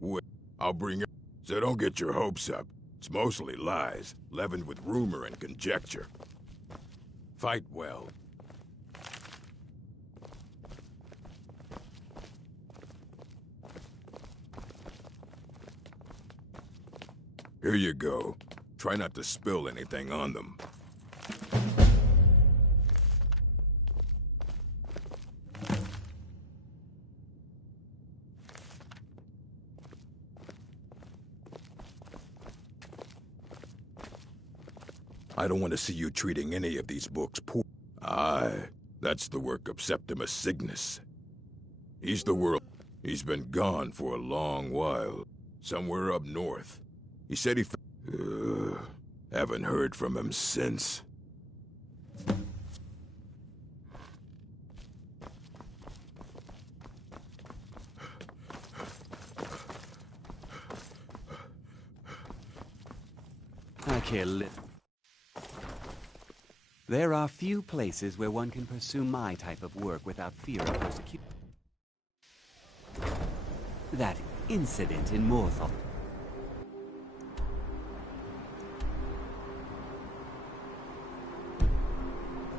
Wait, I'll bring it. So don't get your hopes up. It's mostly lies, leavened with rumor and conjecture. Fight well. Here you go. Try not to spill anything on them. I don't want to see you treating any of these books poor. Aye, that's the work of Septimus Cygnus. He's the world. He's been gone for a long while. Somewhere up north. He said he... haven't heard from him since. I care little. There are few places where one can pursue my type of work without fear of persecution. That incident in Morthal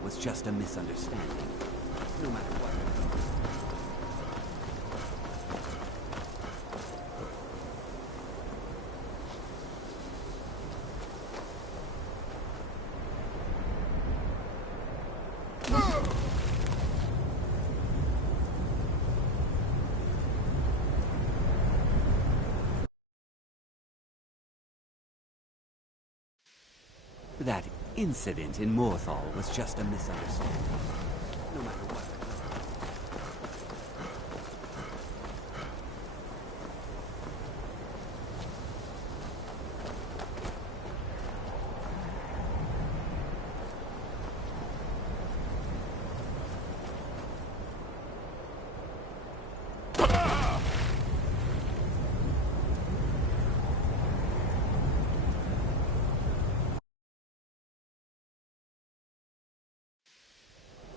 was just a misunderstanding, no matter what. That incident in Morthal was just a misunderstanding, no matter what.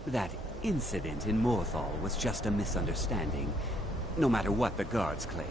That incident in Morthal was just a misunderstanding, no matter what the guards claim.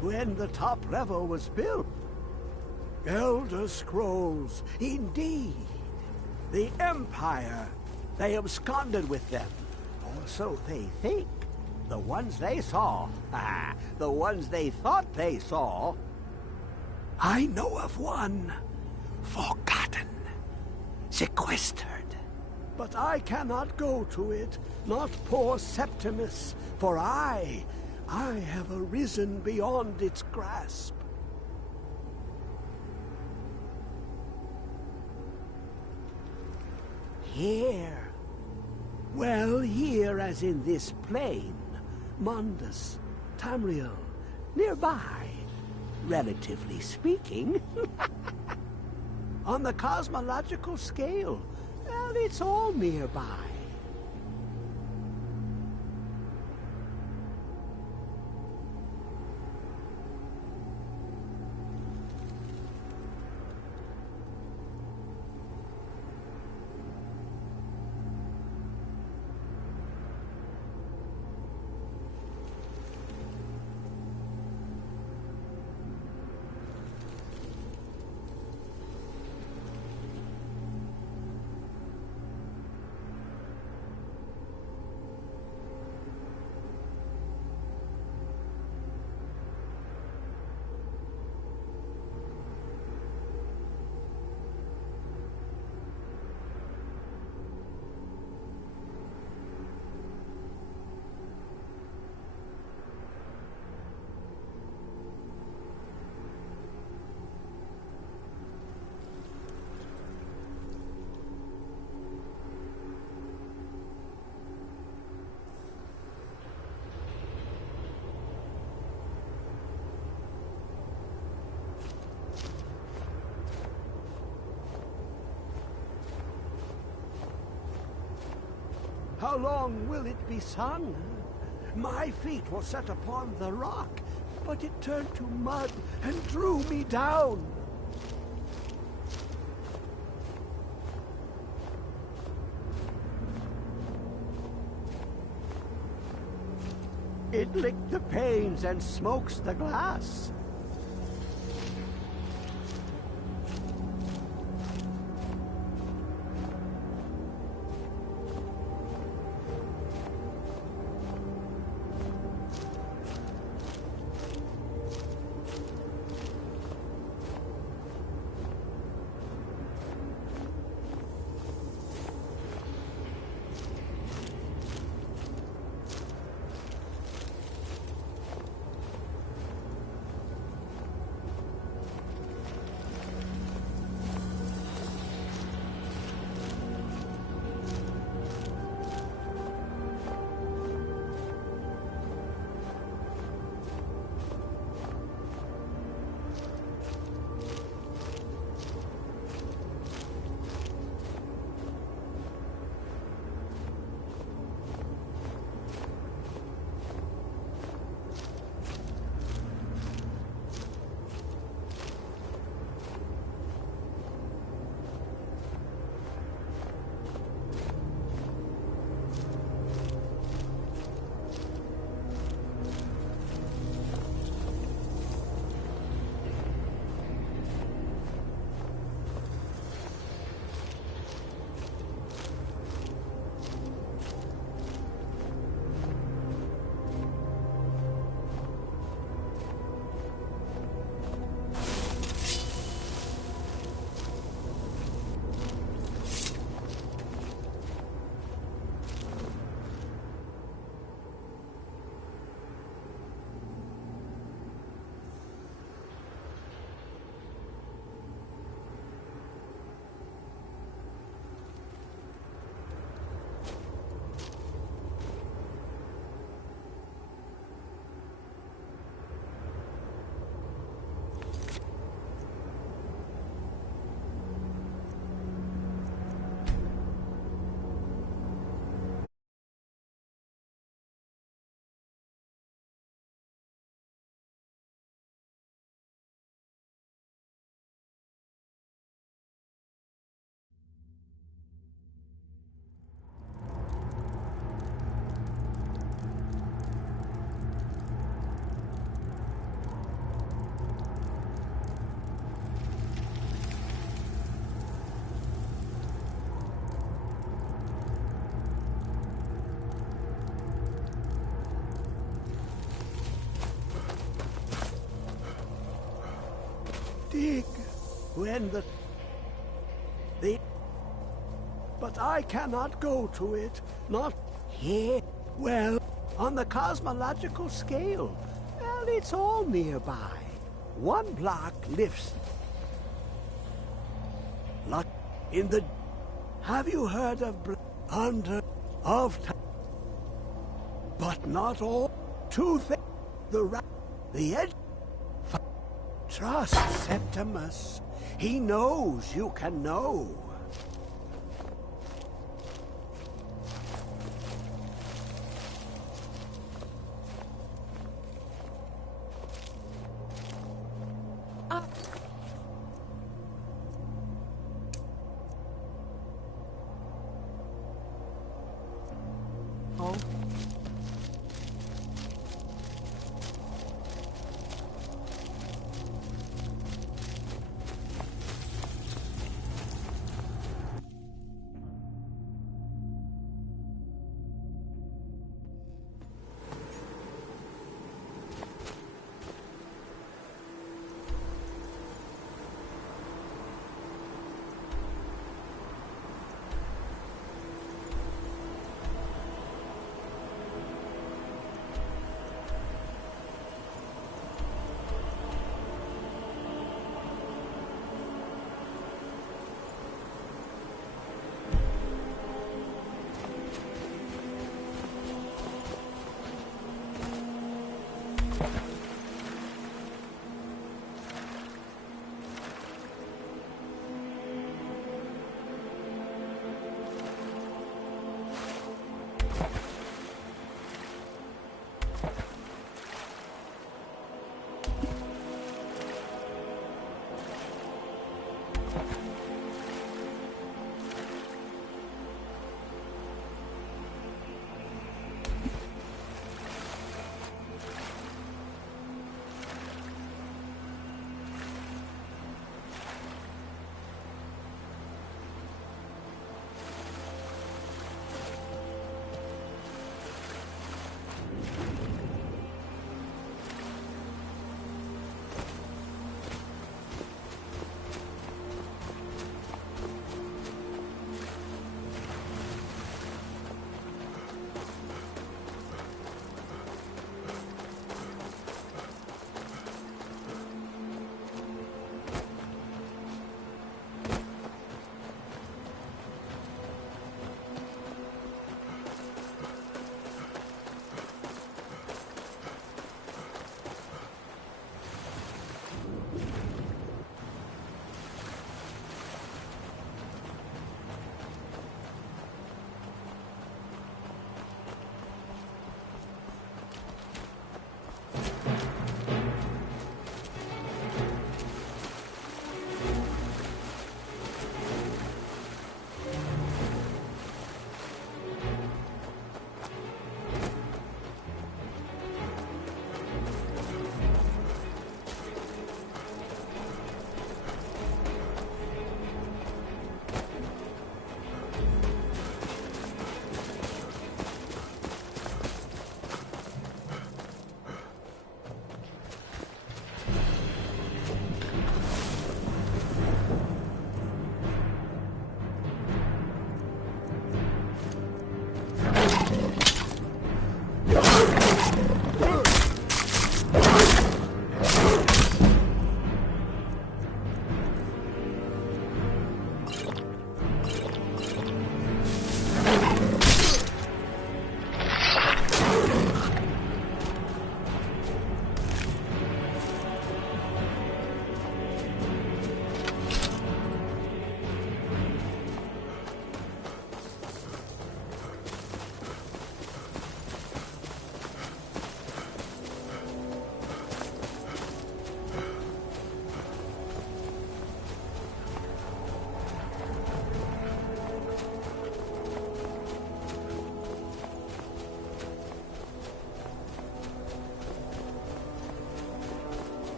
when the top level was built. Elder Scrolls, indeed. The Empire. They absconded with them. Or so they think. The ones they saw. The ones they thought they saw. I know of one. Forgotten. Sequestered. But I cannot go to it. Not poor Septimus. For I have arisen beyond its grasp. Here. Well, here as in this plain. Mundus, Tamriel, nearby. Relatively speaking. On the cosmological scale, well, it's all nearby. How long will it be sung? My feet were set upon the rock, but it turned to mud and drew me down. It licked the panes and smokes the glass. dig when the... But I cannot go to it, not here. Well, on the cosmological scale, well, it's all nearby. One block lifts. Lot in the... Have you heard of under of but not all. Two things. The edge. Trust Septimus. He knows you can know.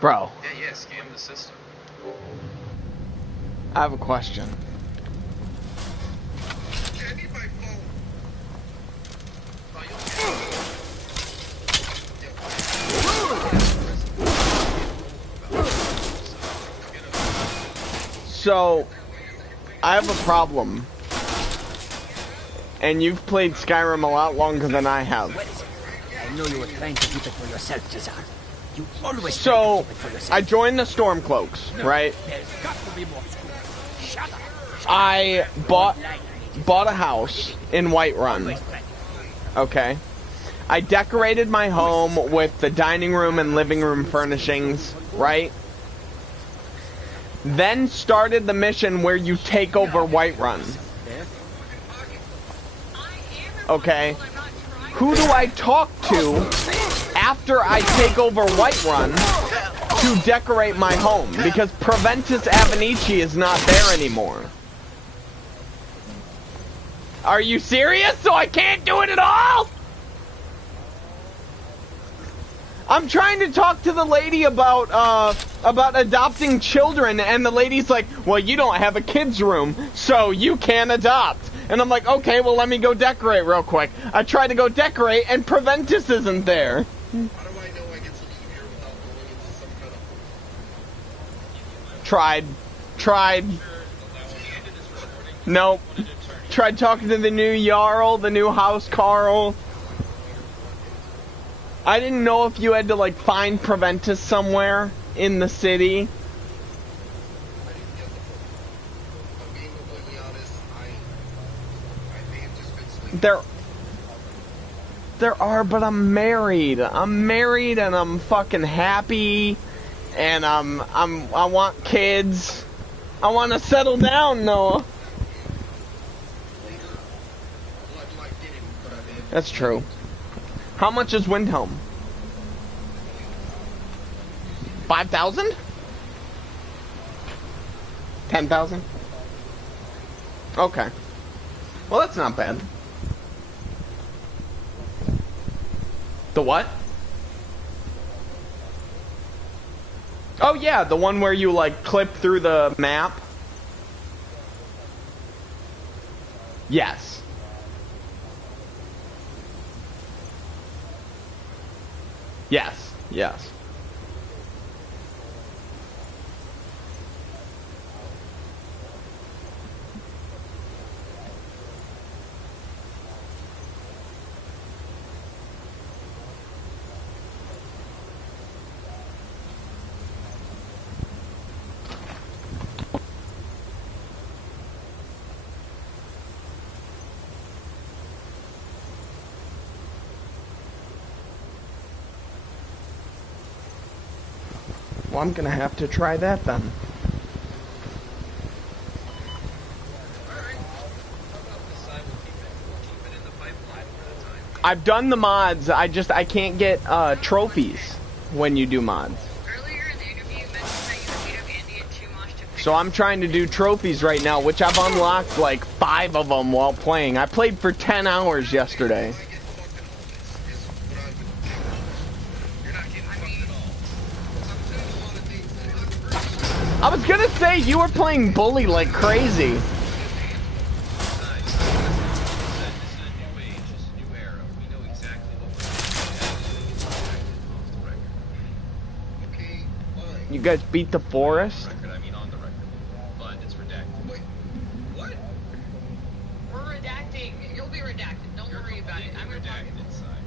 Bro. Yeah, scam the system. I have a question. So, I have a problem. And you've played Skyrim a lot longer than I have. I know you were trying to keep it for yourself, Cesar. You always So, try to keep it for yourself. I joined the Stormcloaks, right? There's got to be more school. Shut up. I bought a house in Whiterun. Okay. I decorated my home with the dining room and living room furnishings, right? Then started the mission where you take over Whiterun. Okay. Who do I talk to after I take over Whiterun to decorate my home? Because Proventus Avenici is not there anymore. Are you serious? So I can't do it at all? I'm trying to talk to the lady about adopting children, and the lady's like, well, you don't have a kid's room, so you can't adopt. And I'm like, okay, well, let me go decorate real quick. I tried to go decorate, and Proventus isn't there. Tried. Nope. Tried talking to the new Jarl, the new House Carl. I didn't know if you had to, like, find Proventus somewhere in the city. There are, but I'm married. I'm married and I'm fucking happy. And I want kids. I want to settle down, Noah. That's true. How much is Windhelm? 5,000? 10,000? Okay. Well, that's not bad. The what? Oh yeah, the one where you like clip through the map. Yes. Yes. Well, I'm gonna have to try that then. I've done the mods, I can't get trophies when you do mods. So I'm trying to do trophies right now, which I've unlocked like 5 of them while playing. I played for 10 hours yesterday. I was gonna say, you were playing Bully like crazy. You guys beat the forest? I mean on the record, but it's redacted. Wait, what? We're redacting. You'll be redacted. Don't worry about it. I'm redacted inside.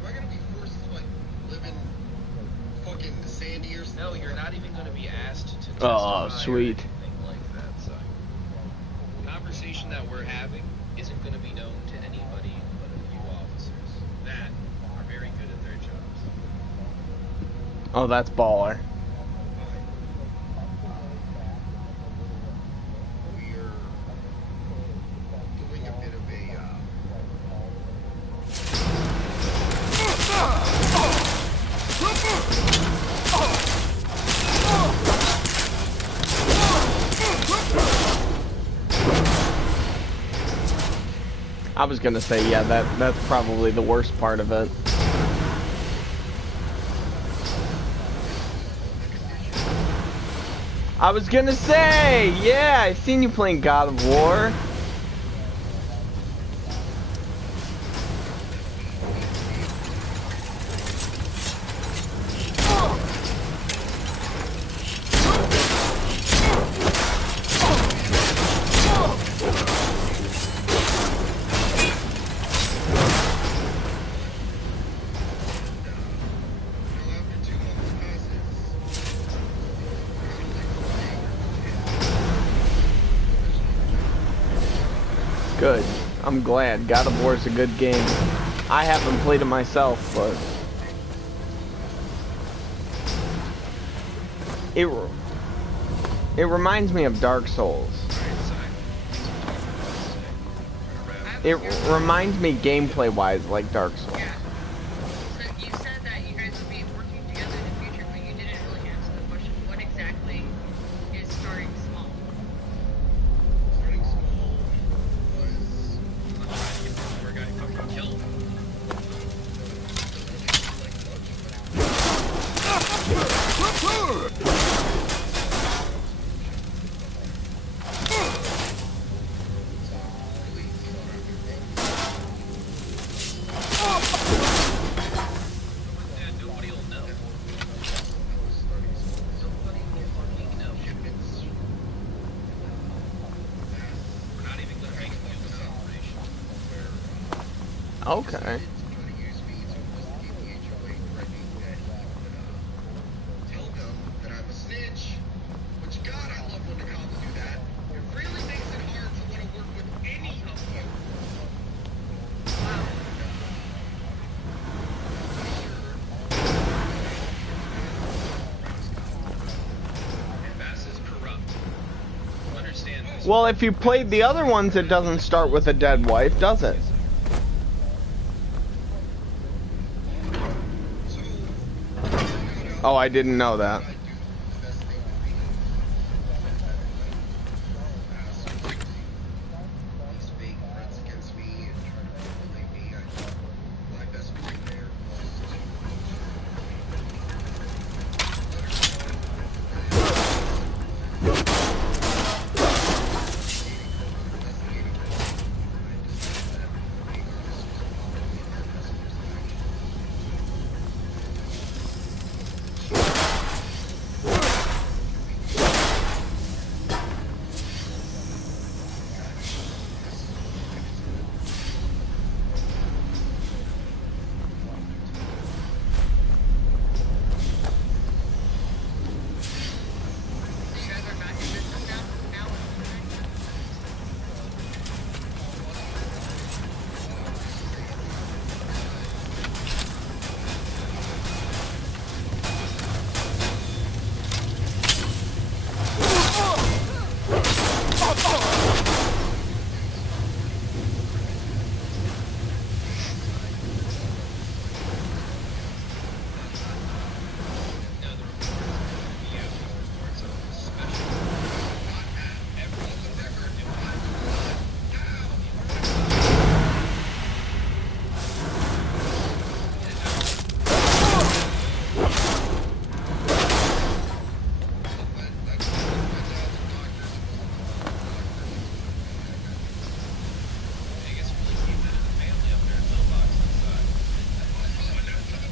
Am I gonna be forced to like live in fucking Sandy or something? No, you're not even gonna be asked to testify. Oh, sweet. Or anything like that, so. The conversation that we're having isn't gonna be known to anybody but a few officers that are very good at their jobs. Oh, that's baller. Doing a bit of I was gonna say, yeah, that's probably the worst part of it. I was gonna say, yeah, I've seen you playing God of War. Good. I'm glad. God of War is a good game. I haven't played it myself, but it reminds me of Dark Souls. It reminds me gameplay-wise like Dark Souls. You said that you guys would be working together in the future, but you didn't really answer the question. What exactly is starting small? Starting small was where a guy fucking killed. Okay. Well, if you played the other ones, it doesn't start with a dead wife, does it? Oh, I didn't know that.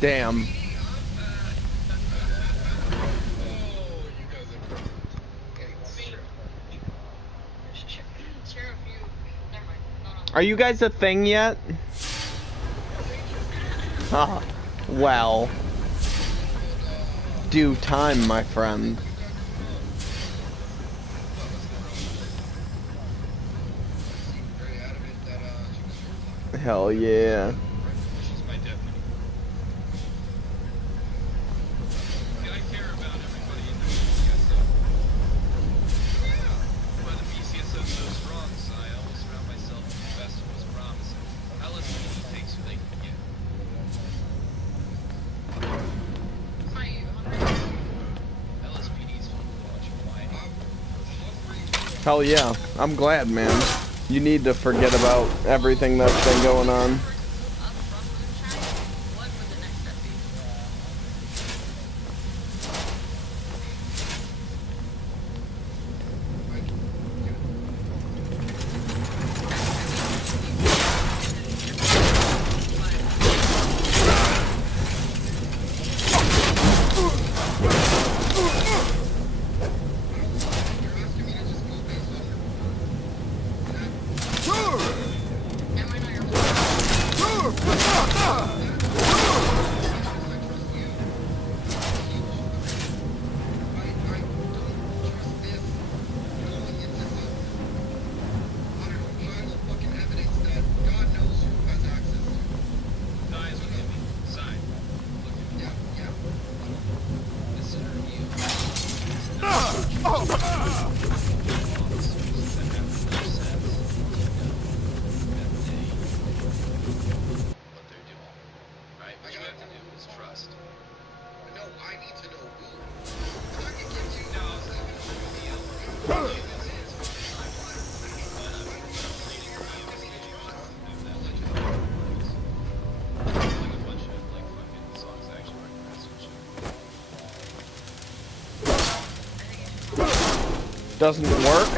Damn. Are you guys a thing yet? Ah, well. Due time, my friend. Hell yeah. Hell yeah. I'm glad, man. You need to forget about everything that's been going on. Doesn't work.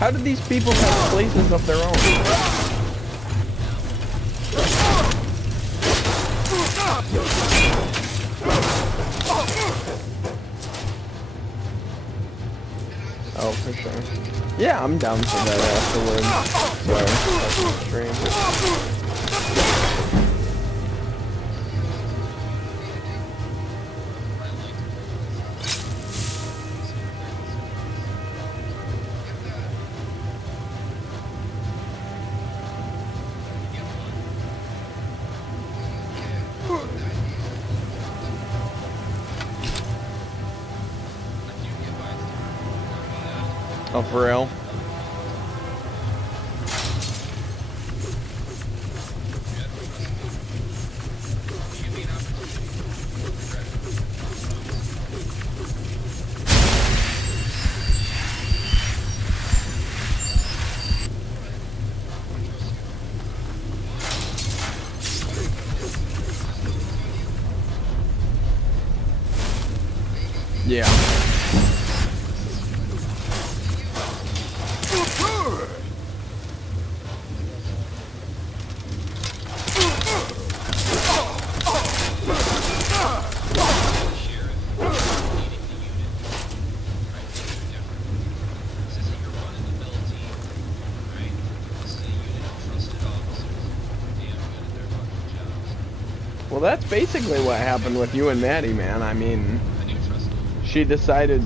How do these people have places of their own? Oh, for sure. Yeah, I'm down for that afterwards. Sorry, that's extreme. Oh, for real? Yeah. Well, that's basically what happened with you and Maddie, man. I mean, she decided...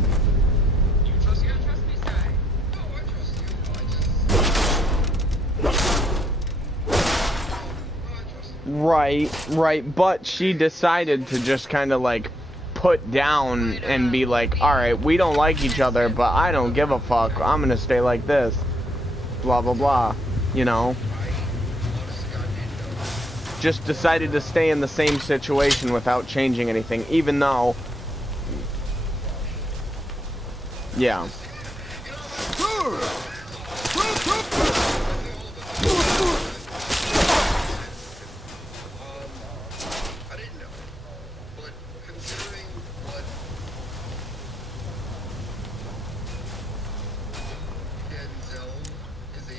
Right, but she decided to just kind of like put down and be like, alright, we don't like each other, but I don't give a fuck, I'm gonna stay like this, blah blah blah, you know? Just decided to stay in the same situation without changing anything, even though... Yeah.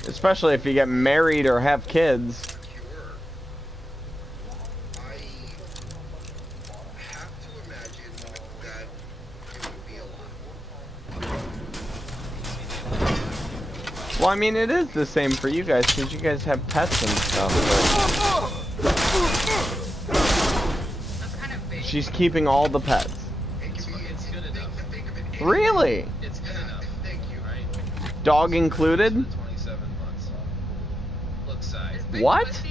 Especially if you get married or have kids. Well, I mean, it is the same for you guys, because you guys have pets and stuff. But... She's keeping all the pets. Really? Dog included? What?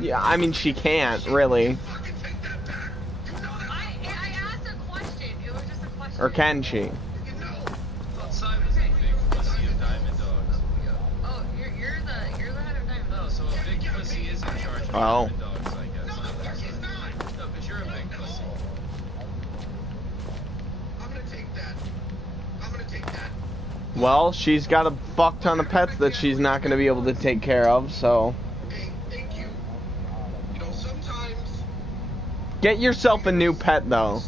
Yeah, I mean, she can't, really. Or can she? Oh. Well, she's got a fuck ton of pets that she's not going to be able to take care of, so... Get yourself a new pet, though.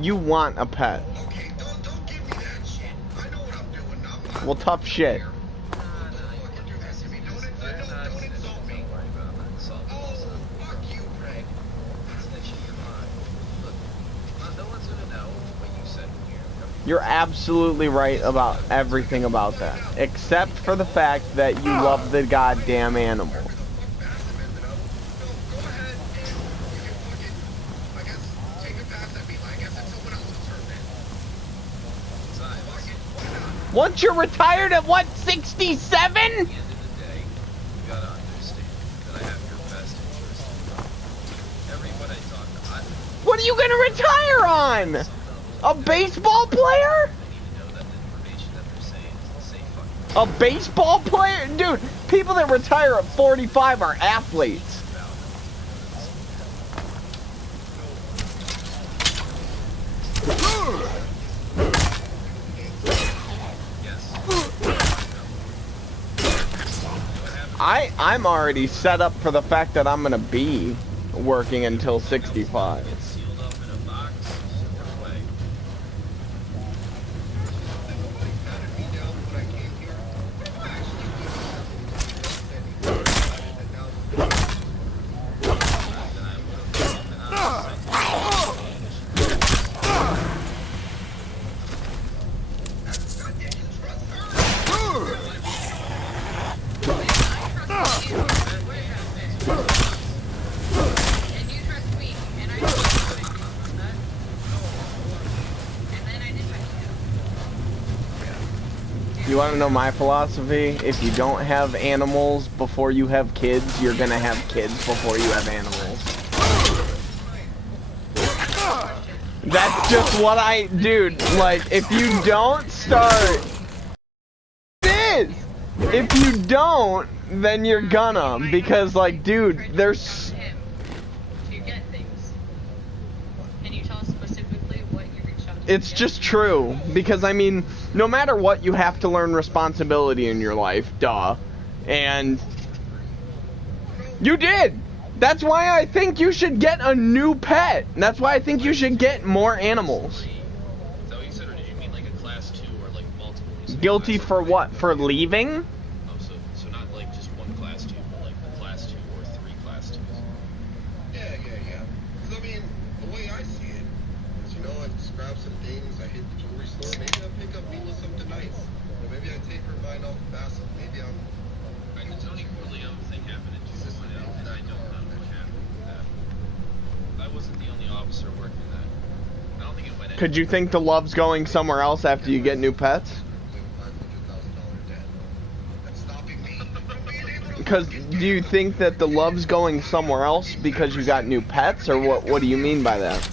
You want a pet. Well, tough shit. You're absolutely right about everything about that, except for the fact that you love the goddamn animal. Once you're retired at what, 67? What are you gonna retire on? A baseball player? A baseball player? Dude, people that retire at 45 are athletes. I'm already set up for the fact that I'm gonna be working until 65. You want to know my philosophy? If you don't have animals before you have kids, you're gonna have kids before you have animals. That's just what dude, like, if you don't start... It is! If you don't, then you're gonna, because, like, dude, there's... It's just true, because, I mean, no matter what, you have to learn responsibility in your life, duh. And you did! That's why I think you should get a new pet. That's why I think you should get more animals. Guilty for what? For leaving? So not like just one class 2, but like a class 2 or 3 class 2s. Yeah. Because I mean, the way I see it is, you know, I just grab some things, I hit the jewelry store, maybe I pick up Mila something nice. Or maybe I take her buying off the basket. Maybe I'm... I can tell you really thing happened in Tucson, and I don't know what happened with that. I wasn't the only officer working that. I don't think it went... Could you think the love's going somewhere else after you get new pets? Because do you think that the love's going somewhere else because you got new pets, or what do you mean by that?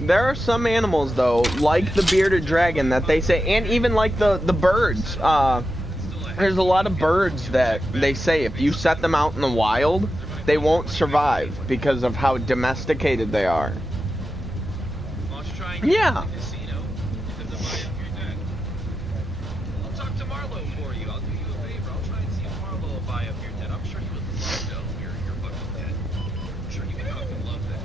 There are some animals, though, like the bearded dragon, that they say, and even like the birds. There's a lot of birds that they say if you set them out in the wild, they won't survive because of how domesticated they are. Yeah. I'll talk to Marlo for you. I'll do you a favor. I'll try and see if Marlo will buy up your debt. I'm sure you would love to own your fucking debt. I'm sure you would fucking love that.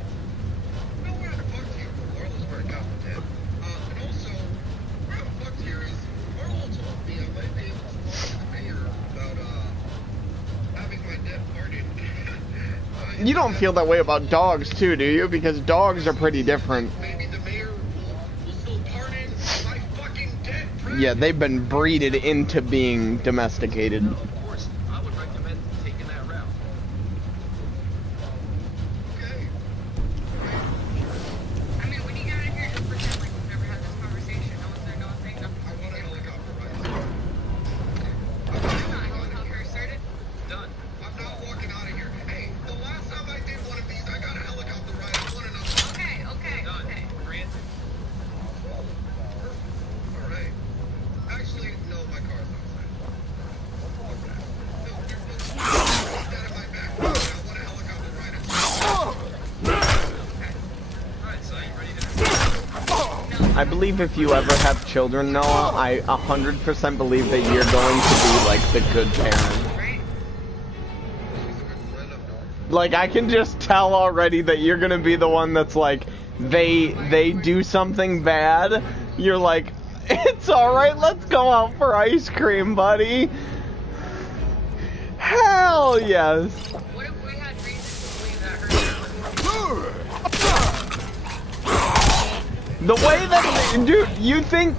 You don't feel that way about dogs, too, do you? Because dogs are pretty different. Yeah, they've been breeded into being domesticated. Of course, I would recommend taking that route. Okay. I mean, when you get out of here, just pretend like we've never had this conversation. No one's saying nothing. I want a helicopter ride. I'm not a helicopter believe if you ever have children, Noah, I 100% believe that you're going to be like the good parent. Like, I can just tell already that you're gonna be the one that's like, they do something bad, you're like, it's alright, let's go out for ice cream, buddy. Hell yes. What if we had reason to believe that her The way that, dude, you think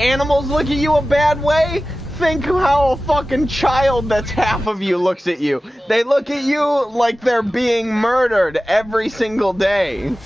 animals look at you a bad way? Think how a fucking child that's half of you looks at you. They look at you like they're being murdered every single day.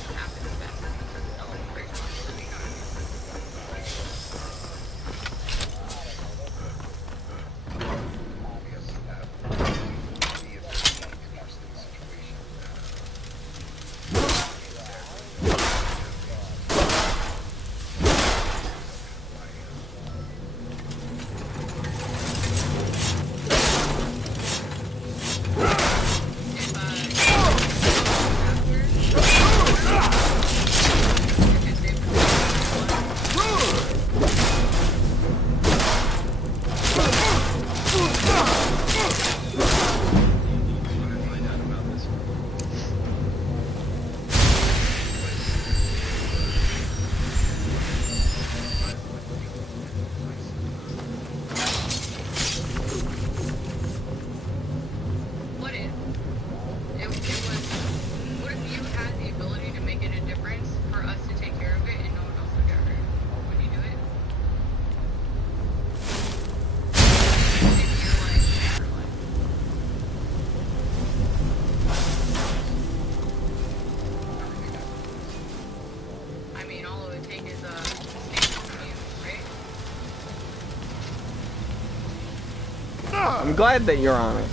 I'm glad that you're honest.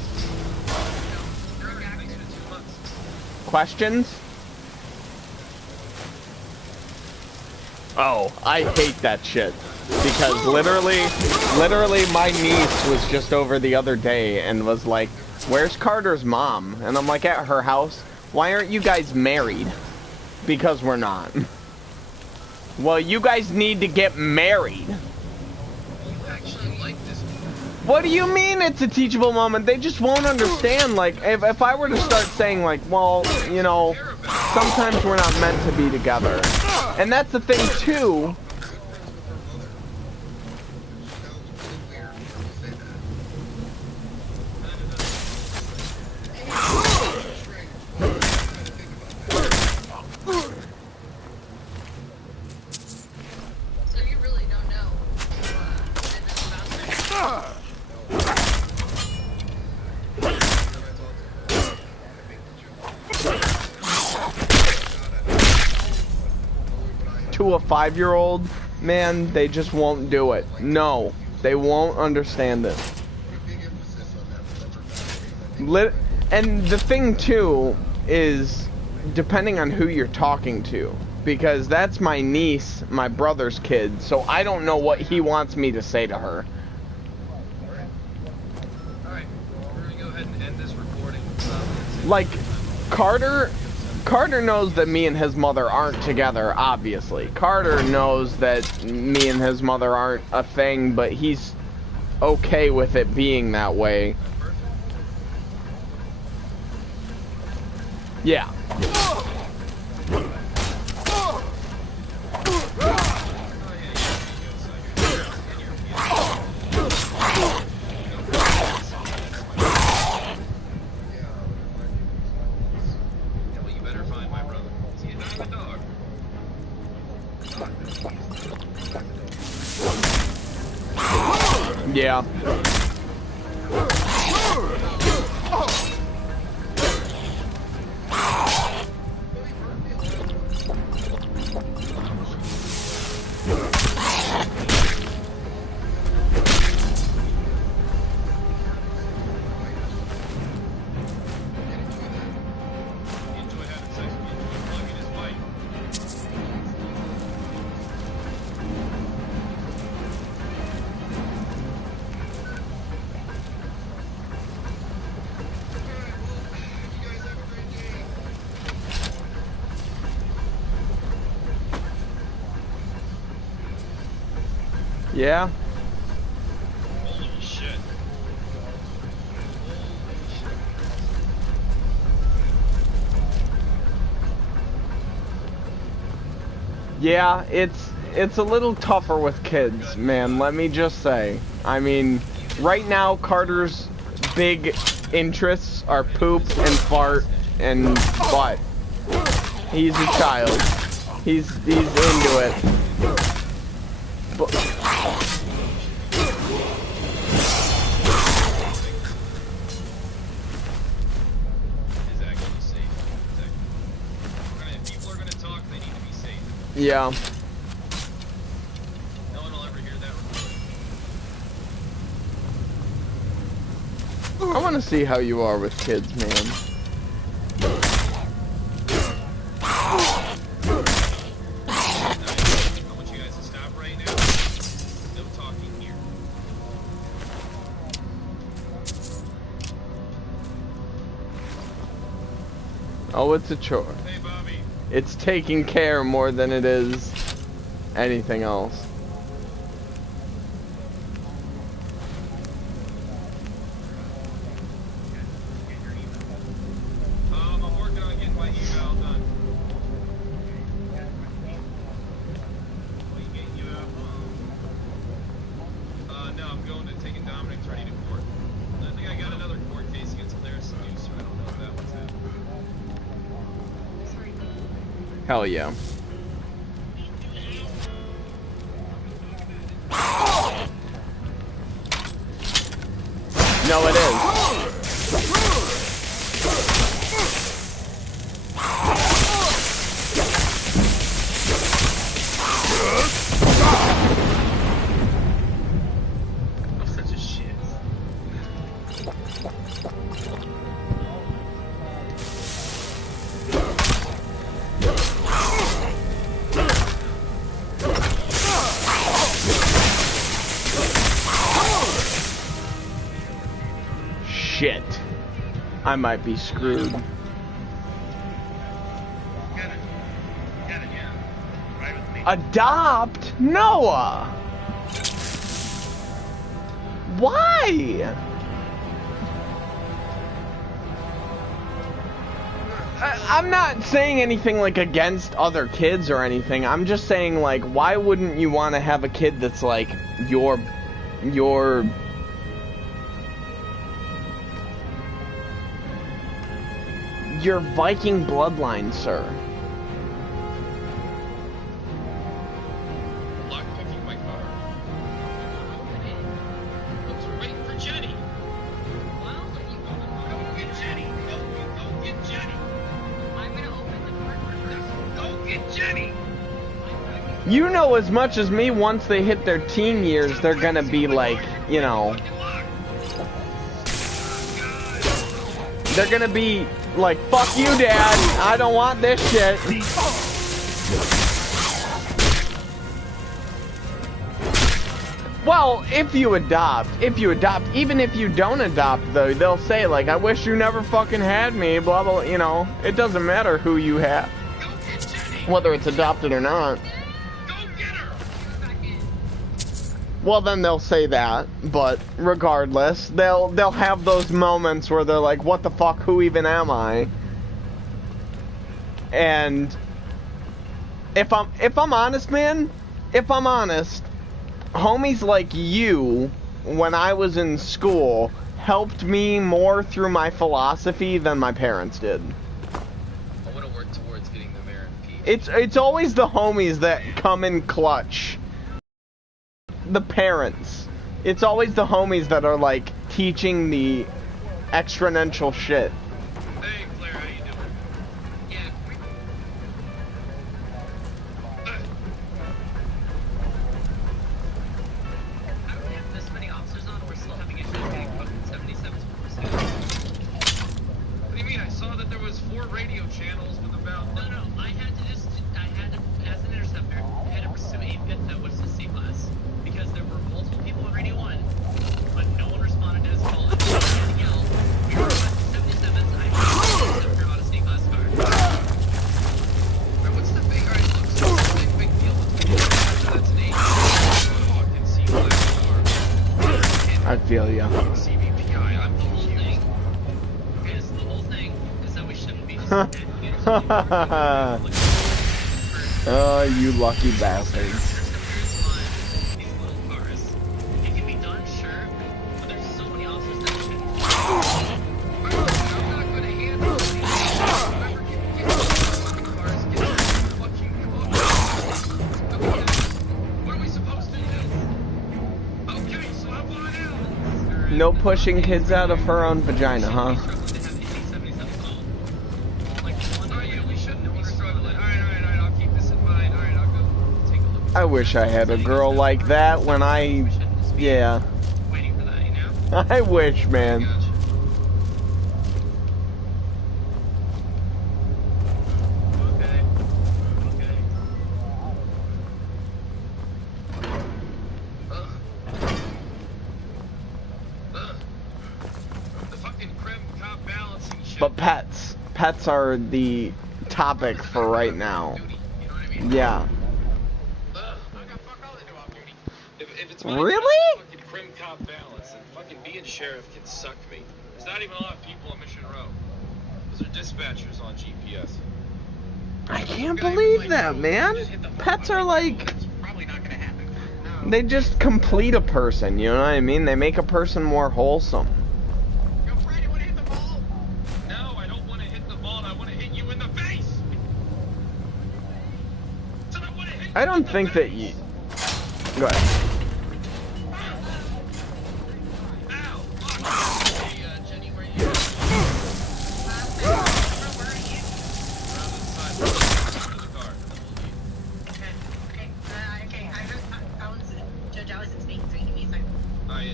Questions? Oh, I hate that shit. Because literally my niece was just over the other day and was like, where's Carter's mom? And I'm like, at her house. Why aren't you guys married? Because we're not. Well, you guys need to get married. What do you mean it's a teachable moment? They just won't understand. Like, if I were to start saying, like, well, you know, sometimes we're not meant to be together. And that's the thing, too. So you really don't know. 5-year-old, man, they just won't do it. No, they won't understand it. And the thing too is, depending on who you're talking to, because that's my niece, my brother's kid, so I don't know what he wants me to say to her. Alright, we're gonna go ahead and end this recording. Like, Carter knows that me and his mother aren't together, obviously. Carter knows that me and his mother aren't a thing, but he's okay with it being that way. Yeah. Yeah. Yeah. Holy shit. Yeah, it's a little tougher with kids, man, let me just say. I mean, right now Carter's big interests are poop and fart and butt. He's a child. He's into it. But yeah. No one will ever hear that I want to see how you are with kids, man. I want you guys to stop right now. No talking here. Oh, it's a chore. Hey, Bobby. It's taking care more than it is anything else. I'm working on getting my email done. No, I'm going to taking Dominic's ready to court. I think I got another court case against Claire Seduce, so I don't know if that one's happening. Hell yeah. No, it is. I'm such a shit. Shit. I might be screwed. Adopt Noah. Why? I'm not saying anything like against other kids or anything. I'm just saying like, why wouldn't you want to have a kid that's like your Viking bloodline, sir? Lockpicking my car. Looks we're waiting for Jenny. Well, you go get Jenny. Go get Jenny. I'm gonna open the car for her. Go get Jenny. You know as much as me, once they hit their teen years, they're gonna be like, you know, they're gonna be like, fuck you, Dad, I don't want this shit. Well, if you adopt, even if you don't adopt, though, they'll say, like, I wish you never fucking had me, blah, blah, you know, it doesn't matter who you have, whether it's adopted or not. Well, then they'll say that, but regardless, they'll have those moments where they're like, what the fuck, who even am I? And if I'm honest, man, homies like you, when I was in school, helped me more through my philosophy than my parents did. I want to work towards getting the mayor impeached. It's always the homies that come in clutch. The parents. It's always the homies that are like teaching the exponential shit. Hey Claire, how you doing? Yeah. How do we have this many officers on and we're still having issues getting fucking 77s from What do you mean? I saw that there was 4 radio channels with about... No, I had to, as an interceptor, I had to pursue a bit that was the C class. Because there were multiple people on Radio 1, but no one responded to his call. And I had to yell, we request 77s feel ya. CBPI, I'm confused. Okay, so the whole thing is that we shouldn't be Oh, you lucky bastards. It can be done, sure, but there's so many officers that shouldn't. I'm not going to handle it. Whoever can get the fucking cars, get the fucking cars. What are we supposed to do? Okay, so I'm on out. No pushing kids out of her own vagina, huh? I wish I had a girl like that when I... Yeah. I wish, man. But pets. Pets are the topic for right now. Yeah. Really? Fucking crim cop balance and fucking being sheriff can suck me. There's not even a lot of people on Mission Row. Those are dispatchers on GPS. I can't believe that, man. Pets are like... They just complete a person, you know what I mean? They make a person more wholesome. No, I don't want to hit the ball. I want to hit you in the face. I don't think that you... Go ahead.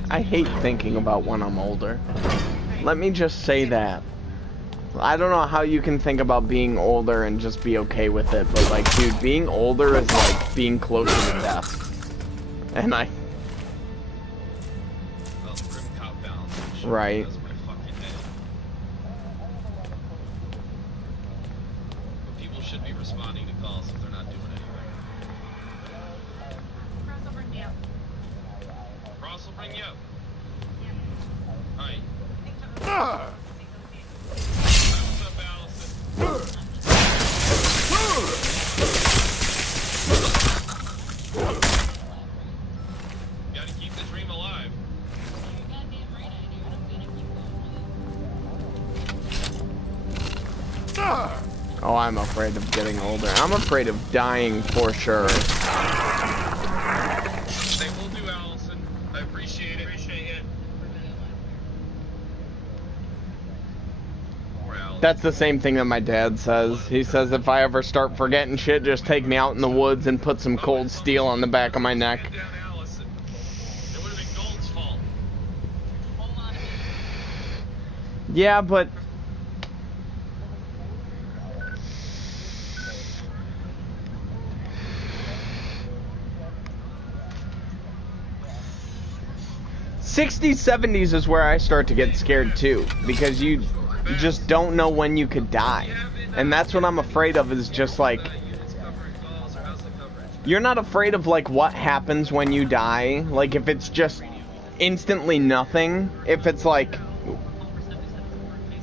I hate thinking about when I'm older. Let me just say that. I don't know how you can think about being older and just be okay with it, but like, dude, being older is like being closer to death. And I... Right. People should be responding to calls if they're not doing anything. Cross will bring you up. Alright. What's up, Allison? Gotta keep the dream alive. Oh, I'm afraid of getting older. I'm afraid of dying for sure. They will do, Allison. I appreciate it. That's the same thing that my dad says. He says if I ever start forgetting shit, just take me out in the woods and put some cold steel on the back of my neck. Yeah, but... '60s, '70s is where I start to get scared too, because you just don't know when you could die. And that's what I'm afraid of, is just like... You're not afraid of like what happens when you die, like if it's just instantly nothing, if it's like...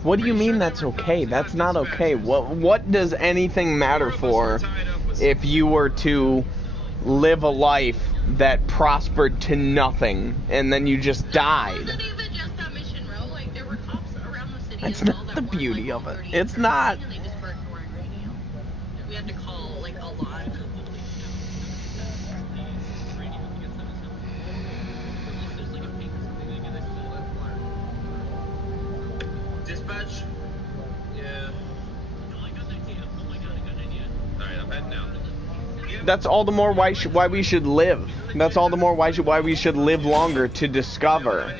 What do you mean that's okay? That's not okay. What does anything matter for if you were to live a life that prospered to nothing and then you just died? That's not the beauty of it. It's not. We had to call like a lot. Dispatch? Yeah. Alright, I'm heading out. That's all the more why we should live. That's all the more why we should live longer, to discover.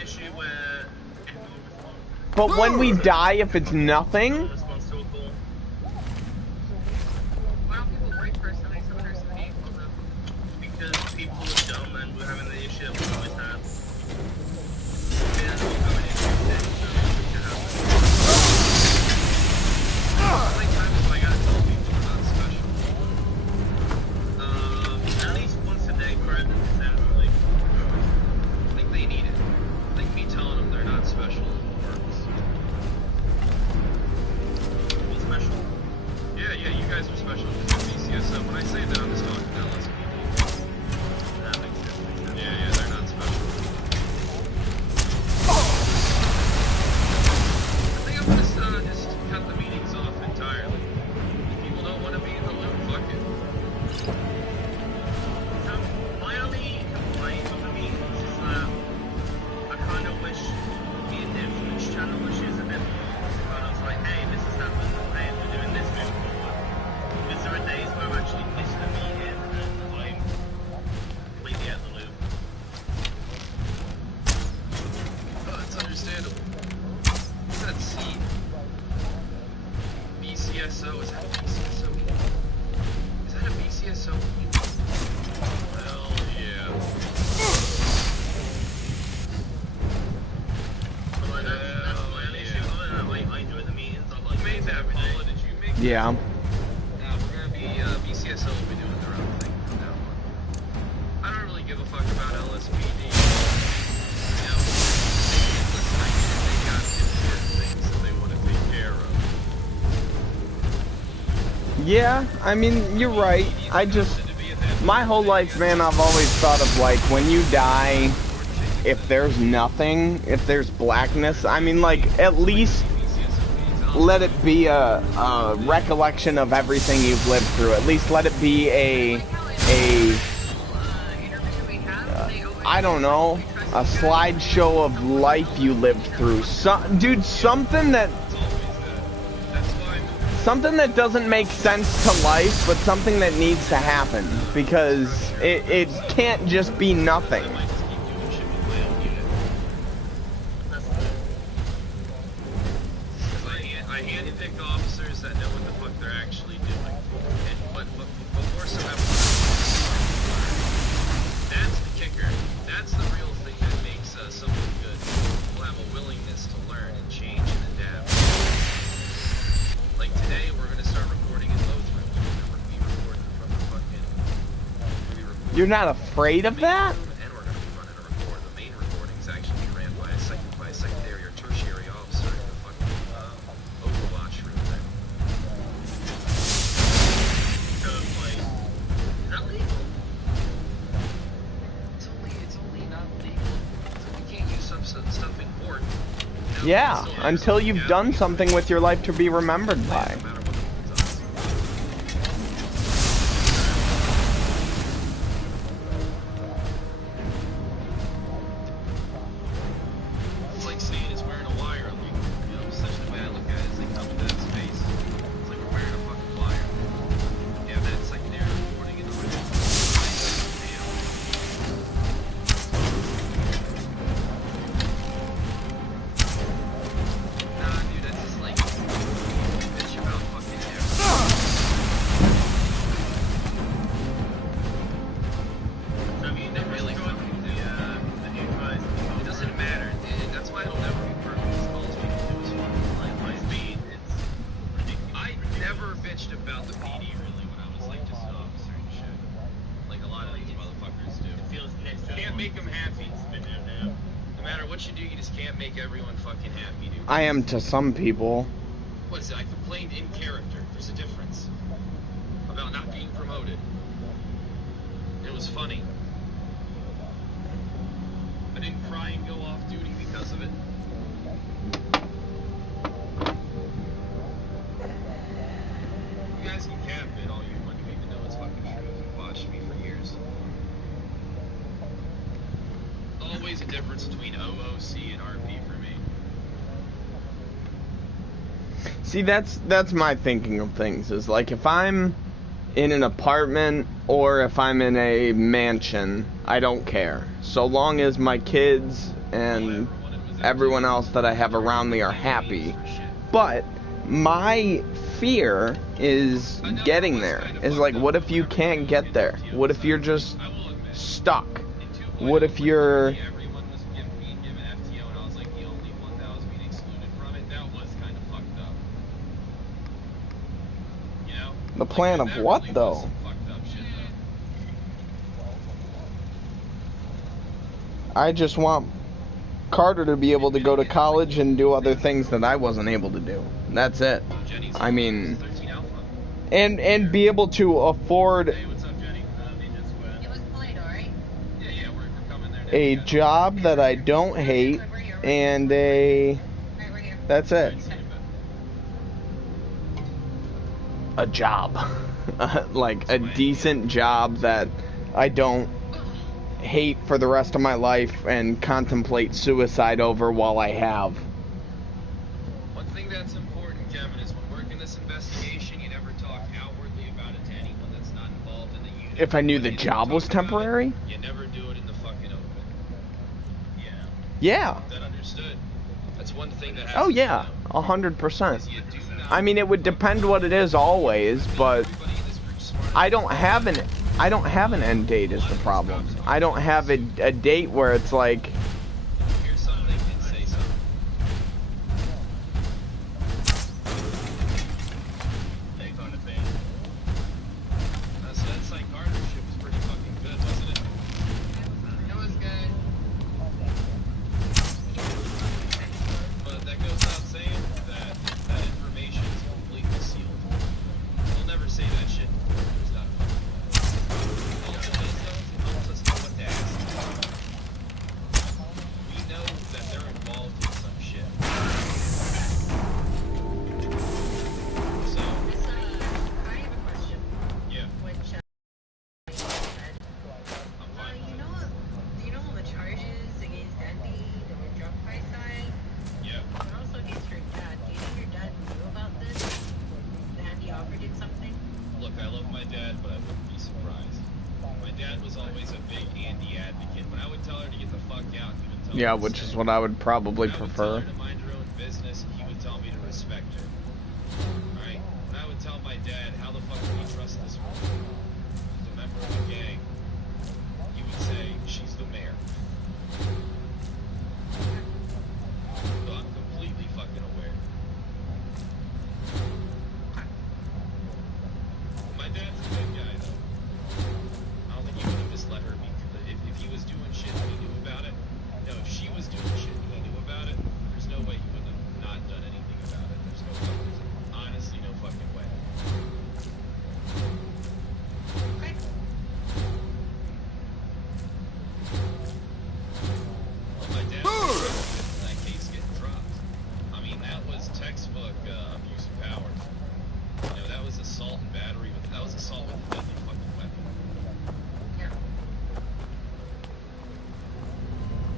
But when we die, if it's nothing... Because people are dumb and we're having the issue that we always have. At least once a day, private assembly. I think they need it. Like me too. Yeah. We're gonna be, BCSO will be doing their own thing from now on. I don't really give a fuck about LSPD. You know, listen, I get it, they got important things that they want to take care of. Yeah, I mean, you're right. My whole life, man, I've always thought of, like, when you die, if there's nothing, if there's blackness, I mean, like, at least let it be a recollection of everything you've lived through. At least let it be I don't know, a slideshow of life you lived through. Dude, something that doesn't make sense to life, but something that needs to happen, because it can't just be nothing. I handpick officers that know what the fuck they're actually doing, but more so have. That's the kicker. That's the real thing that makes someone good. We'll have a willingness to learn and change and adapt. Like today, we're gonna start recording in both rooms. We're gonna be recording from the fucking. You're not afraid of that? And we're gonna be running a record. The main recording is actually ran by a secondary or tertiary officer in the fucking Overwatch room there. Because like, is that legal? It's only not legal. So we can't use some stuff in court. Yeah, until you've done something with your life to be remembered by. It's like saying it's wearing a wire illegal. You know, such a bad look at it as they come into that space. It's like we're wearing a fucking wire. Yeah, that's secondary reporting in the way. Nah, dude, that's just like bitch about fucking I mean, they really fucking the new guys. It doesn't matter. That's why it'll never be perfect. As all we can do is fucking my speed. I never bitched about the PD really when I was like just an officer and shit. Like a lot of these motherfuckers do. Can't make them happy. No matter what you do, you just can't make everyone fucking happy, dude. I am to some people. What is it? I complained in character. There's a difference. About not being promoted. It was funny. I didn't cry and go off duty because of it. You guys can cap it all you want. You even know it's fucking true if you've watched me for years. Always a difference between OOC and RP for me. See, that's my thinking of things, is like if I'm in an apartment or if I'm in a mansion, I don't care. So long as my kids and everyone else that I have around me are happy. But my fear is getting there. Is like, what if you can't get there? What if you're just stuck? What if you're... Everyone was being given FTO and I was like the only one that was being excluded from it. That was kind of fucked up. You know? The plan of what, though? I just want Carter to be able to go to college and do other things that I wasn't able to do. That's it. I mean, and be able to afford a job that I don't hate and that's it. A job. Like a decent job that I don't hate for the rest of my life and contemplate suicide over while I have. One thing that's important, Kevin, is when working this investigation, you never talk outwardly about it to anyone that's not involved in the unit. If I knew the job was temporary? You never do it in the fucking open. Yeah. That understood. That's one thing that has Oh yeah, 100%. I mean, it would depend what it is always, but I don't have an end date is the problem. I don't have a date where it's like, here's something and say something. Yeah, which is what I would probably prefer. To mind her own business, he would tell me to respect her. Right? When I would tell my dad, how the fuck can we trust this woman? As a member of a gang, he would say, she's the mayor. So I'm completely fucking aware. My dad's a good guy, though. I don't think he would have just let her be. If he was doing shit and he knew about it, no, if she was doing shit and he knew about it, there's no way he would have not done anything about it. There's no fucking, honestly, no fucking way. Well, my dad was in that case getting dropped. I mean, that was textbook abuse of power. You know, that was assault and battery. That was assault with a deadly fucking weapon. Yeah.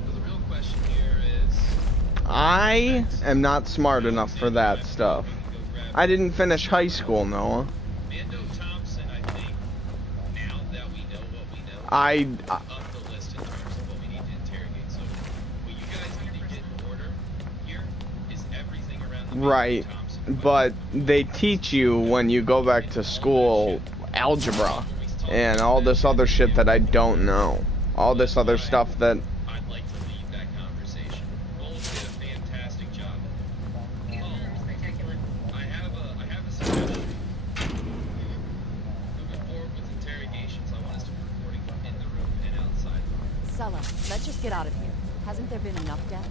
So the real question here is... I am not smart enough for that stuff. I didn't finish high school, Noah. Mando Thompson, I think, now that we know what we know, up the list in terms of what we need to interrogate. So what you guys need to get in order here is everything around the Right, but they teach you when you go back to school algebra and all this other shit that I don't know. All this other stuff that... I'd like to lead that conversation. Both did a fantastic job. Spectacular. I have a suggestion. Moving forward with interrogations, I want us to be recording from in the room and outside. Sulla, let's just get out of here. Hasn't there been enough death?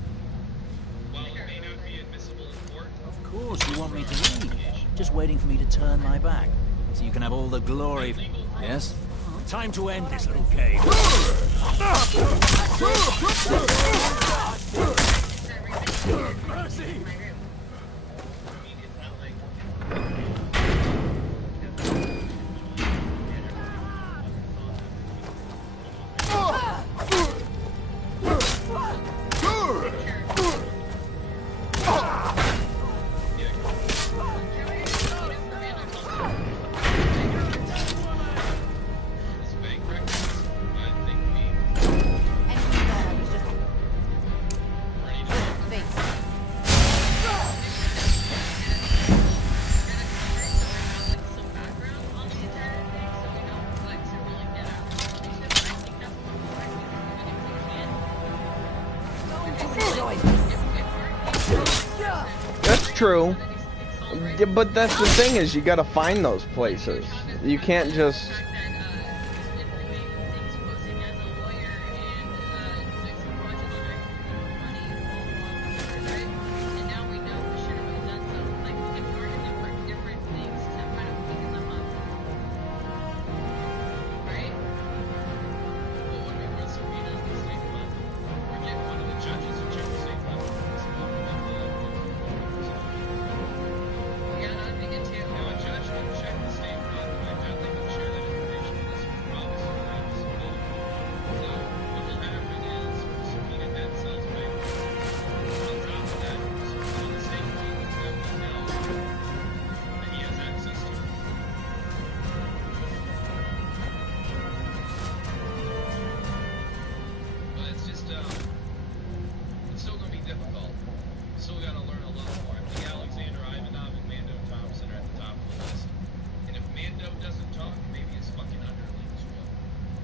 While it may not be admissible in court, Of course you want me to leave. Just waiting for me to turn my back. So you can have all the glory. Yes? Time to end this little game. Mercy! That's true. Yeah, but that's the thing is you gotta find those places. You can't just...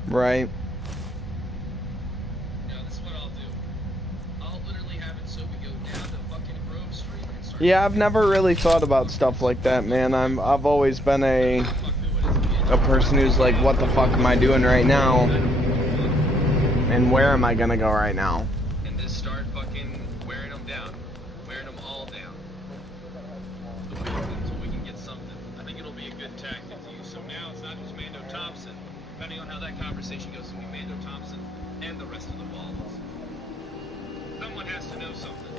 Right. Now, this is what I'll do. I'll literally have it so we go down to fucking Grove Street and start... Yeah, I've never really thought about stuff like that, man. I've always been a person who's like, what the fuck am I doing right now? And where am I gonna go right now? And just start fucking wearing them down. Wearing them all down. Until we can get something. I think it'll be a good tactic to use. So now it's not just Mando Thompson. Depending on how that conversation goes, it'll be Mando Thompson and the rest of the balls. Someone has to know something.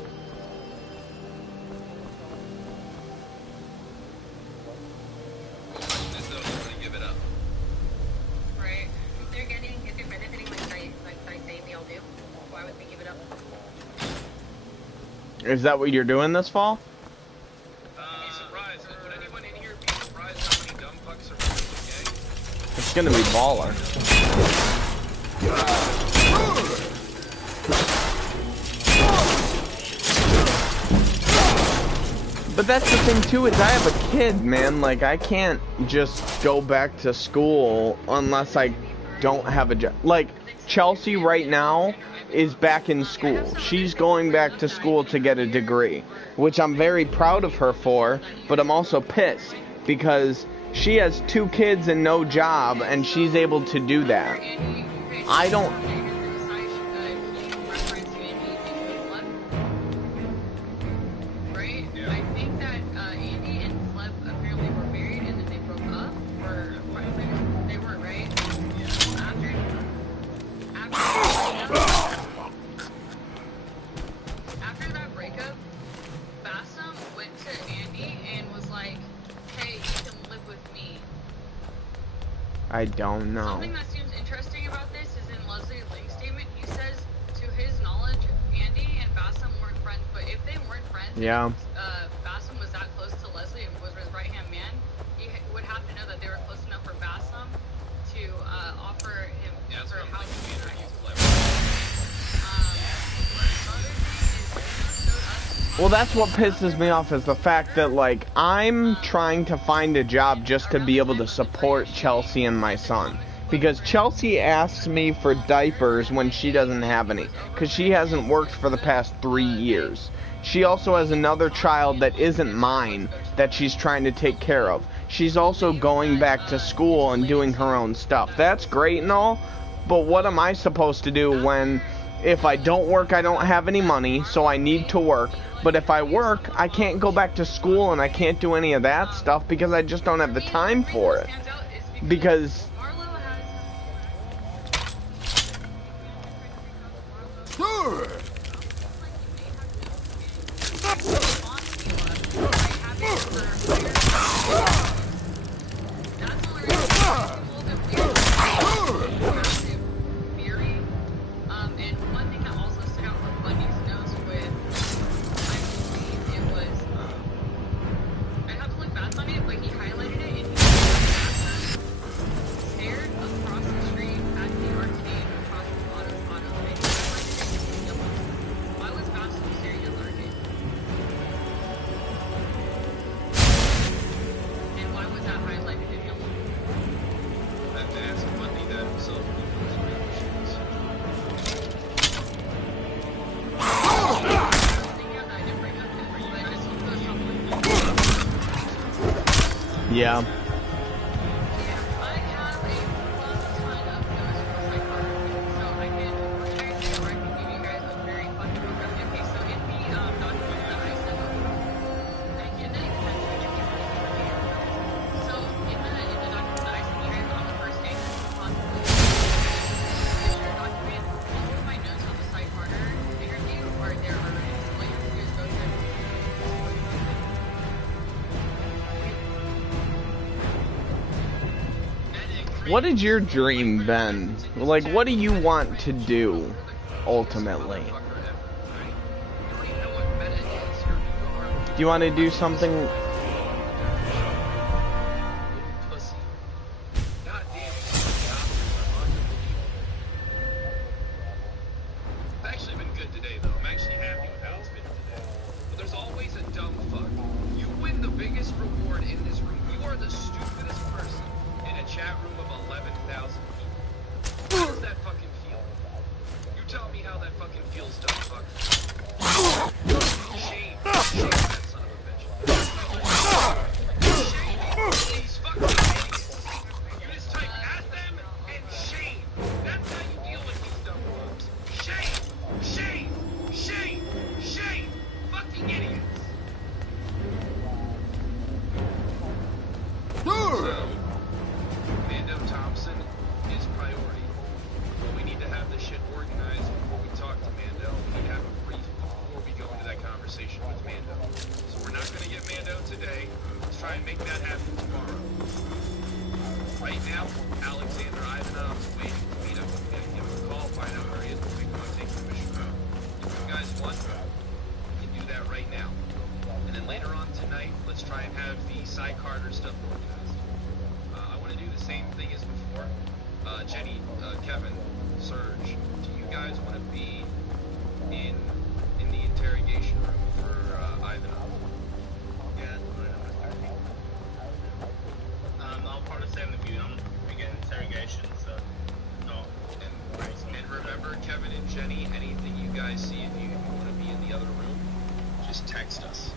This though, I'm gonna give it up. Right. If they're benefiting like I say they all do, why would we give it up? Is that what you're doing this fall? Surprised. Would anyone in here be surprised how many dumb fucks are running the gang? It's gonna be baller. But that's the thing too, is I have a kid, man. Like, I can't just go back to school unless I don't have a job. Like, Chelsea right now is back in school. She's going back to school to get a degree, which I'm very proud of her for, but I'm also pissed because she has 2 kids and no job, and she's able to do that. I don't... I don't know. Something that seems interesting about this is in Leslie Ling's statement, he says, to his knowledge, Andy and Bassam weren't friends, but if they weren't friends, yeah. Bassam was that close to Leslie and was his right-hand man, he would have to know that they were close enough for Bassam to offer him her house. Well, that's what pisses me off, is the fact that, like, I'm trying to find a job just to be able to support Chelsea and my son. Because Chelsea asks me for diapers when she doesn't have any, because she hasn't worked for the past 3 years. She also has another child that isn't mine that she's trying to take care of. She's also going back to school and doing her own stuff. That's great and all, but what am I supposed to do when, if I don't work, I don't have any money, so I need to work. But if I work, I can't go back to school and I can't do any of that stuff because I just don't have the time for it. Because... yeah. What is your dream, Ben? Like, what do you want to do, ultimately? Do you want to do something... I see and you want to be in the other room, just text us.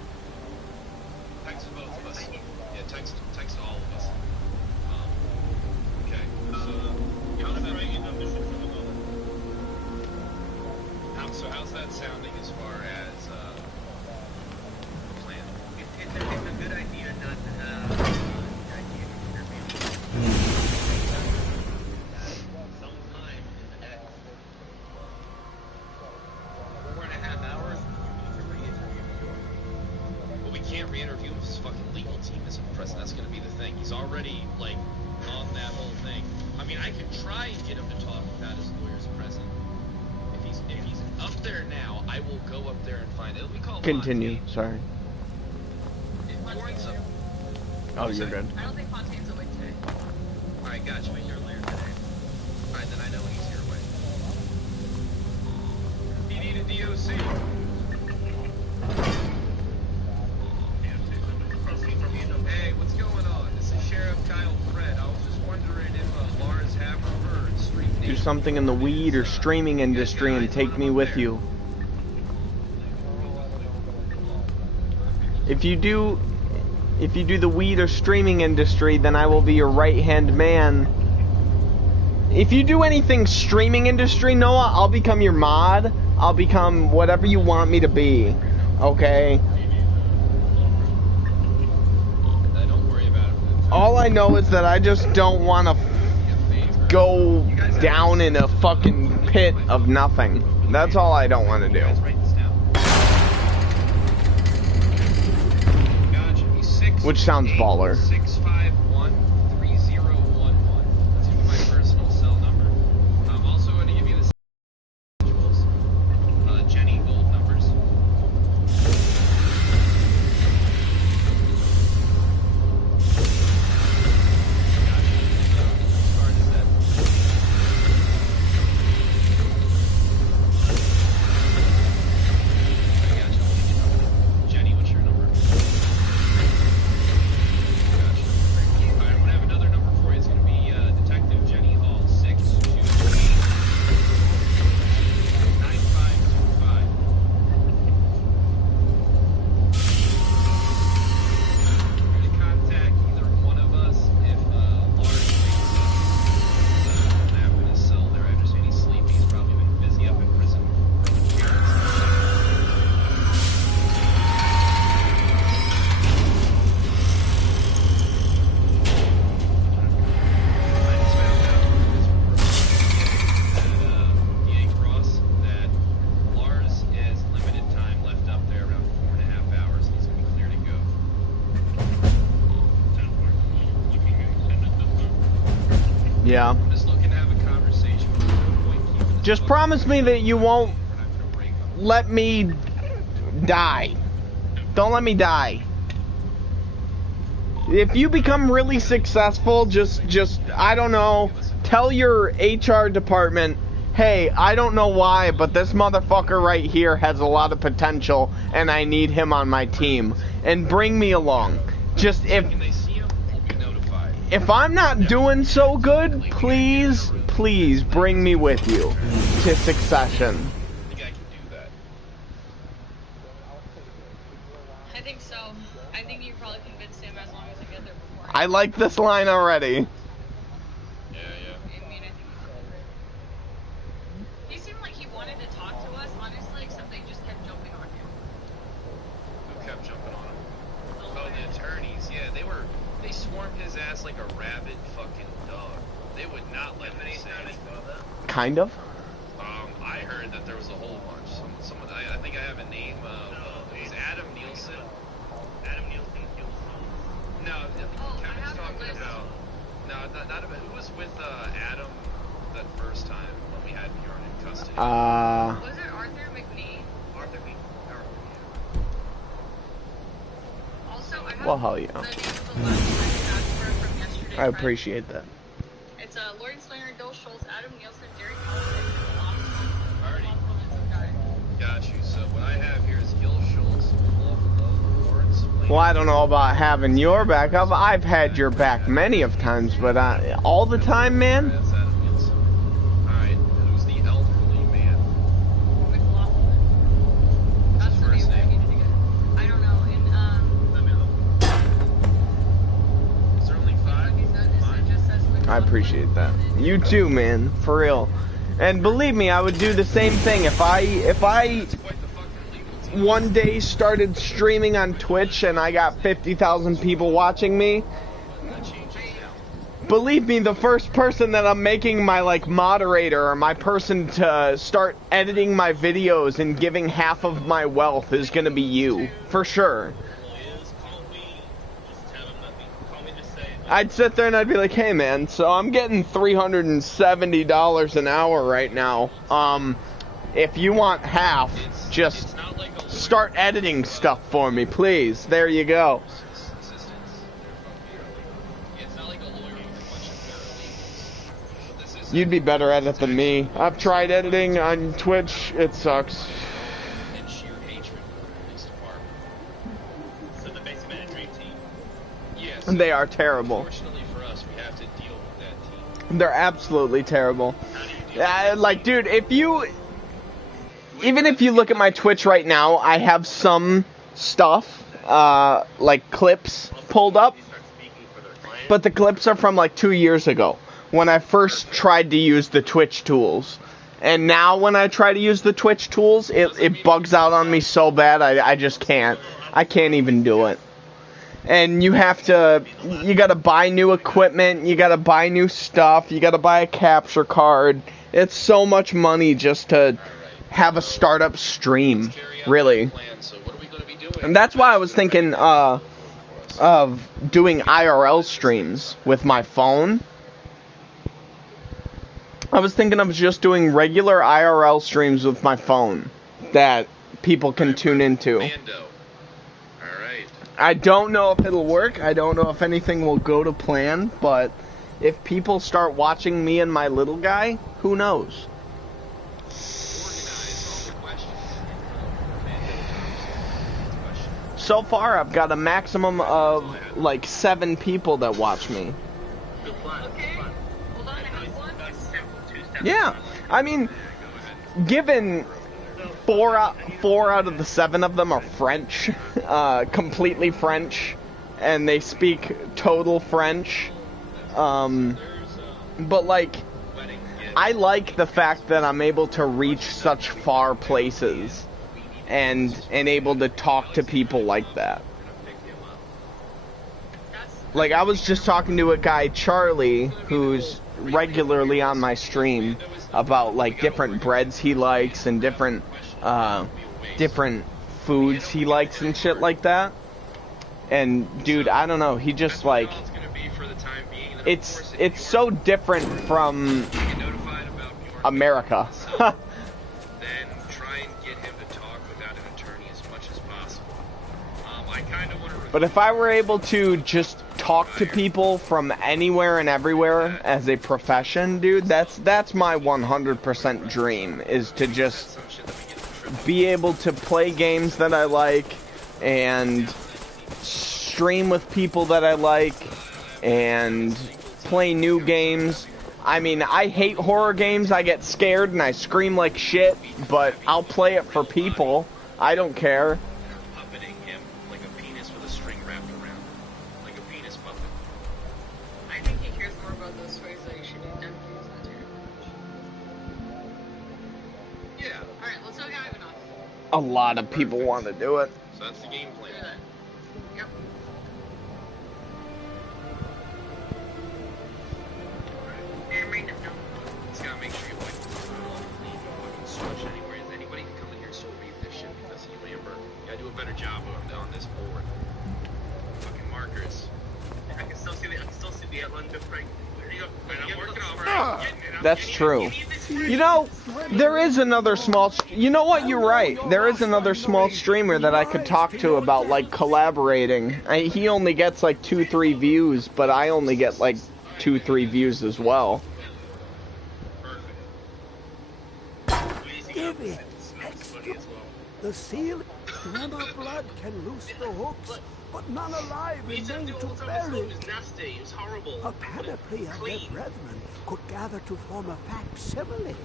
Text both of us. Yeah, text all of us. Okay, so count of everything in mission for the moment. How's that sounding as far as the plan? It's a good idea not to have the idea sometime in the next 4.5 hours to re-interview. Well, we can't re-interview him. His fucking legal team isn't present. That's gonna be the thing. He's already like on that whole thing. I mean, I could try and get him to talk without his lawyers present. If he's up there now, I will go up there and find it. We call Continue. Sorry. Oh, you're good. I don't think Fontaine's awake today. Alright, gotcha. Wait, you're later today. Alright, then I know he's your way. PD to DOC. Hey, what's going on? This is Sheriff Kyle Fred. I was just wondering if Lars Haverford and Street Do something in the weed or streaming industry and take me with you. If you do the weed or streaming industry, then I will be your right-hand man. If you do anything streaming industry, Noah, I'll become your mod. I'll become whatever you want me to be. Okay? Don't worry about it. All I know is that I just don't want to go down in a fucking pit of nothing. That's all I don't want to do. Which sounds baller. 651-3011. That's my personal cell number. I'm also going to give you the Jenny Gold numbers. Jenny, what's your number? I'm gonna have another number for you. It's gonna be Detective Jenny Hall, 628-9525. You're gonna contact either one of us if Lars wakes up. Nap in his cell there. I understand he's sleepy. He's probably been busy up in prison. That Lars has limited time left up there, around 4.5 hours, and he's going to be clear to go. Yeah. I'm just looking to have a conversation with you. Just promise me that you won't let me die. Don't let me die. If you become really successful, just I don't know, tell your HR department, hey, I don't know why, but this motherfucker right here has a lot of potential and I need him on my team. And bring me along. Just if I'm not doing so good, please bring me with you to Succession. I think so. I think you probably convinced him as long as you get there before. I like this line already. I mean, I think he seemed like he wanted to talk to us, honestly, except they just kept jumping on him. Who kept jumping on him? Oh, the attorneys. Yeah, they swarmed his ass like a rabid fucking dog. They would not let him say anything. Kind of. I heard that there was a whole bunch. Someone, I think I have a name. It was Adam Nielsen. Adam Nielsen killed someone. No, Kevin's talking about. No, not about. Who was with Adam that first time when we had Bjorn in custody? Was it Arthur McNee? Arthur McNee. Also, I have Well, hell yeah. the name of the last transfer from yesterday. I appreciate that. It's Lauren Slinger, Bill Schultz, Adam Nielsen, Derek Collins, Alrighty. Got you. So what I have here is Gil Schultz, Lawrence. Well, I don't know about having your back. I've had your back many of times, but all the time, man. That's Adam Nielsen. Alright, who's the elderly man? appreciate that. You too, man. For real. And believe me, I would do the same thing if I one day started streaming on Twitch and I got 50,000 people watching me. Believe me, the first person that I'm making my, like, moderator or my person to start editing my videos and giving half of my wealth is gonna be you. For sure. I'd sit there and I'd be like, hey man, so I'm getting $370 an hour right now. If you want half, just start editing stuff for me, please. There you go. You'd be better at it than me. I've tried editing on Twitch. It sucks. They are terrible. Fortunately for us, we have to deal with that team. They're absolutely terrible. Like, dude, even if you look at my Twitch right now, I have some stuff, like clips pulled up, but the clips are from like 2 years ago when I first tried to use the Twitch tools. And now when I try to use the Twitch tools, it bugs out on me so bad, I just can't. I can't even do it. And you gotta buy new equipment, you gotta buy new stuff, you gotta buy a capture card. It's so much money just to have a startup stream, really. And that's why I was thinking of doing IRL streams with my phone. I was thinking of just doing regular IRL streams with my phone that people can tune into. I don't know if it'll work. I don't know if anything will go to plan, but if people start watching me and my little guy, who knows? So far, I've got a maximum of like 7 people that watch me. Yeah, I mean, given 4 out of the 7 of them are French, completely French, and they speak total French. But like, I like the fact that I'm able to reach such far places and able to talk to people like that. Like, I was just talking to a guy, Charlie, who's regularly on my stream, about like different breads he likes and different foods he likes and shit like that. And dude, I don't know, he just like, it's so different from America. But if I were able to just talk to people from anywhere and everywhere as a profession, dude, that's my 100% dream, is to just be able to play games that I like and stream with people that I like and play new games. I mean, I hate horror games. I get scared and I scream like shit, but I'll play it for people. I don't care. A lot of people want to do it. So that's the game plan. Yep. Just gotta make sure you like search anywhere. Is anybody can come in here and still read this shit because you Lambert. You gotta do a better job on this board. Fucking markers. I can still see the outline just right. There you go. I'm working on it. That's true. You know, there is another small... You know what? You're right. There is another small streamer that I could talk to about, like, collaborating. He only gets, like, 2-3 views, but I only get, like, 2-3 views as well. Give it extra. The seal, tremor blood can loose the hooks, but none alive remain to bury. A panoply of their brethren could gather to form a facsimile.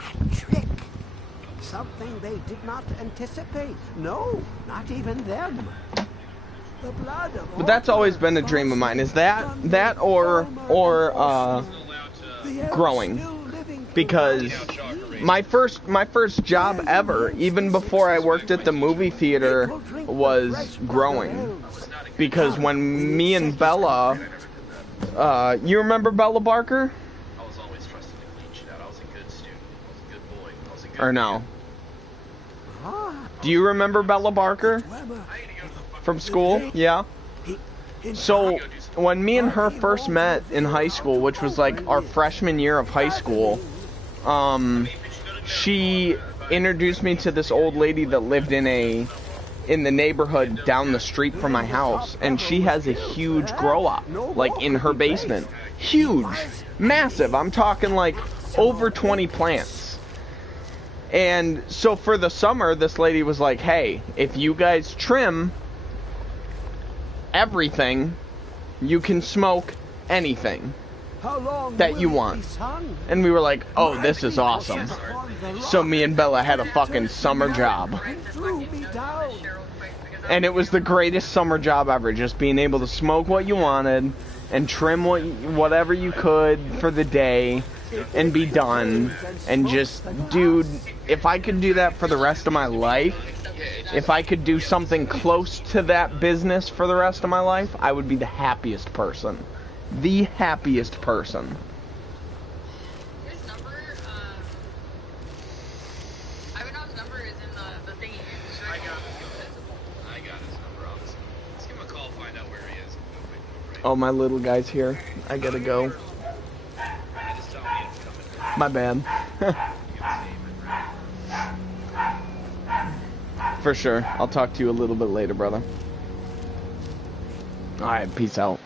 A trick. Something they did not anticipate. No, not even them. The blood of But that's always been a dream of mine. Is that or growing, because my first job ever, even before I worked at the movie theater, was growing. Because when me and Bella, you remember Bella Barker? I was always trusted to clean shit out. I was a good student. I was a good boy. I was a good Or no? Do you remember Bella Barker from school? Yeah. So when me and her first met in high school, which was like our freshman year of high school, she introduced me to this old lady that lived in the neighborhood down the street from my house, and she has a huge grow up, like in her basement. Huge, massive. I'm talking like over 20 plants. And so for the summer, this lady was like, hey, if you guys trim everything, you can smoke anything that you want. And we were like, oh, this is awesome. So me and Bella had a fucking summer job. And it was the greatest summer job ever, just being able to smoke what you wanted and trim whatever you could for the day and be done. And just, dude, if I could do that for the rest of my life, if I could do something close to that business for the rest of my life, I would be the happiest person. The happiest person. His number, Ivanov's number is in the thingy. I got his number. Let's give him a call, find out where he is. Oh, my little guy's here. I gotta go. My bad. For sure. I'll talk to you a little bit later, brother. Alright, peace out.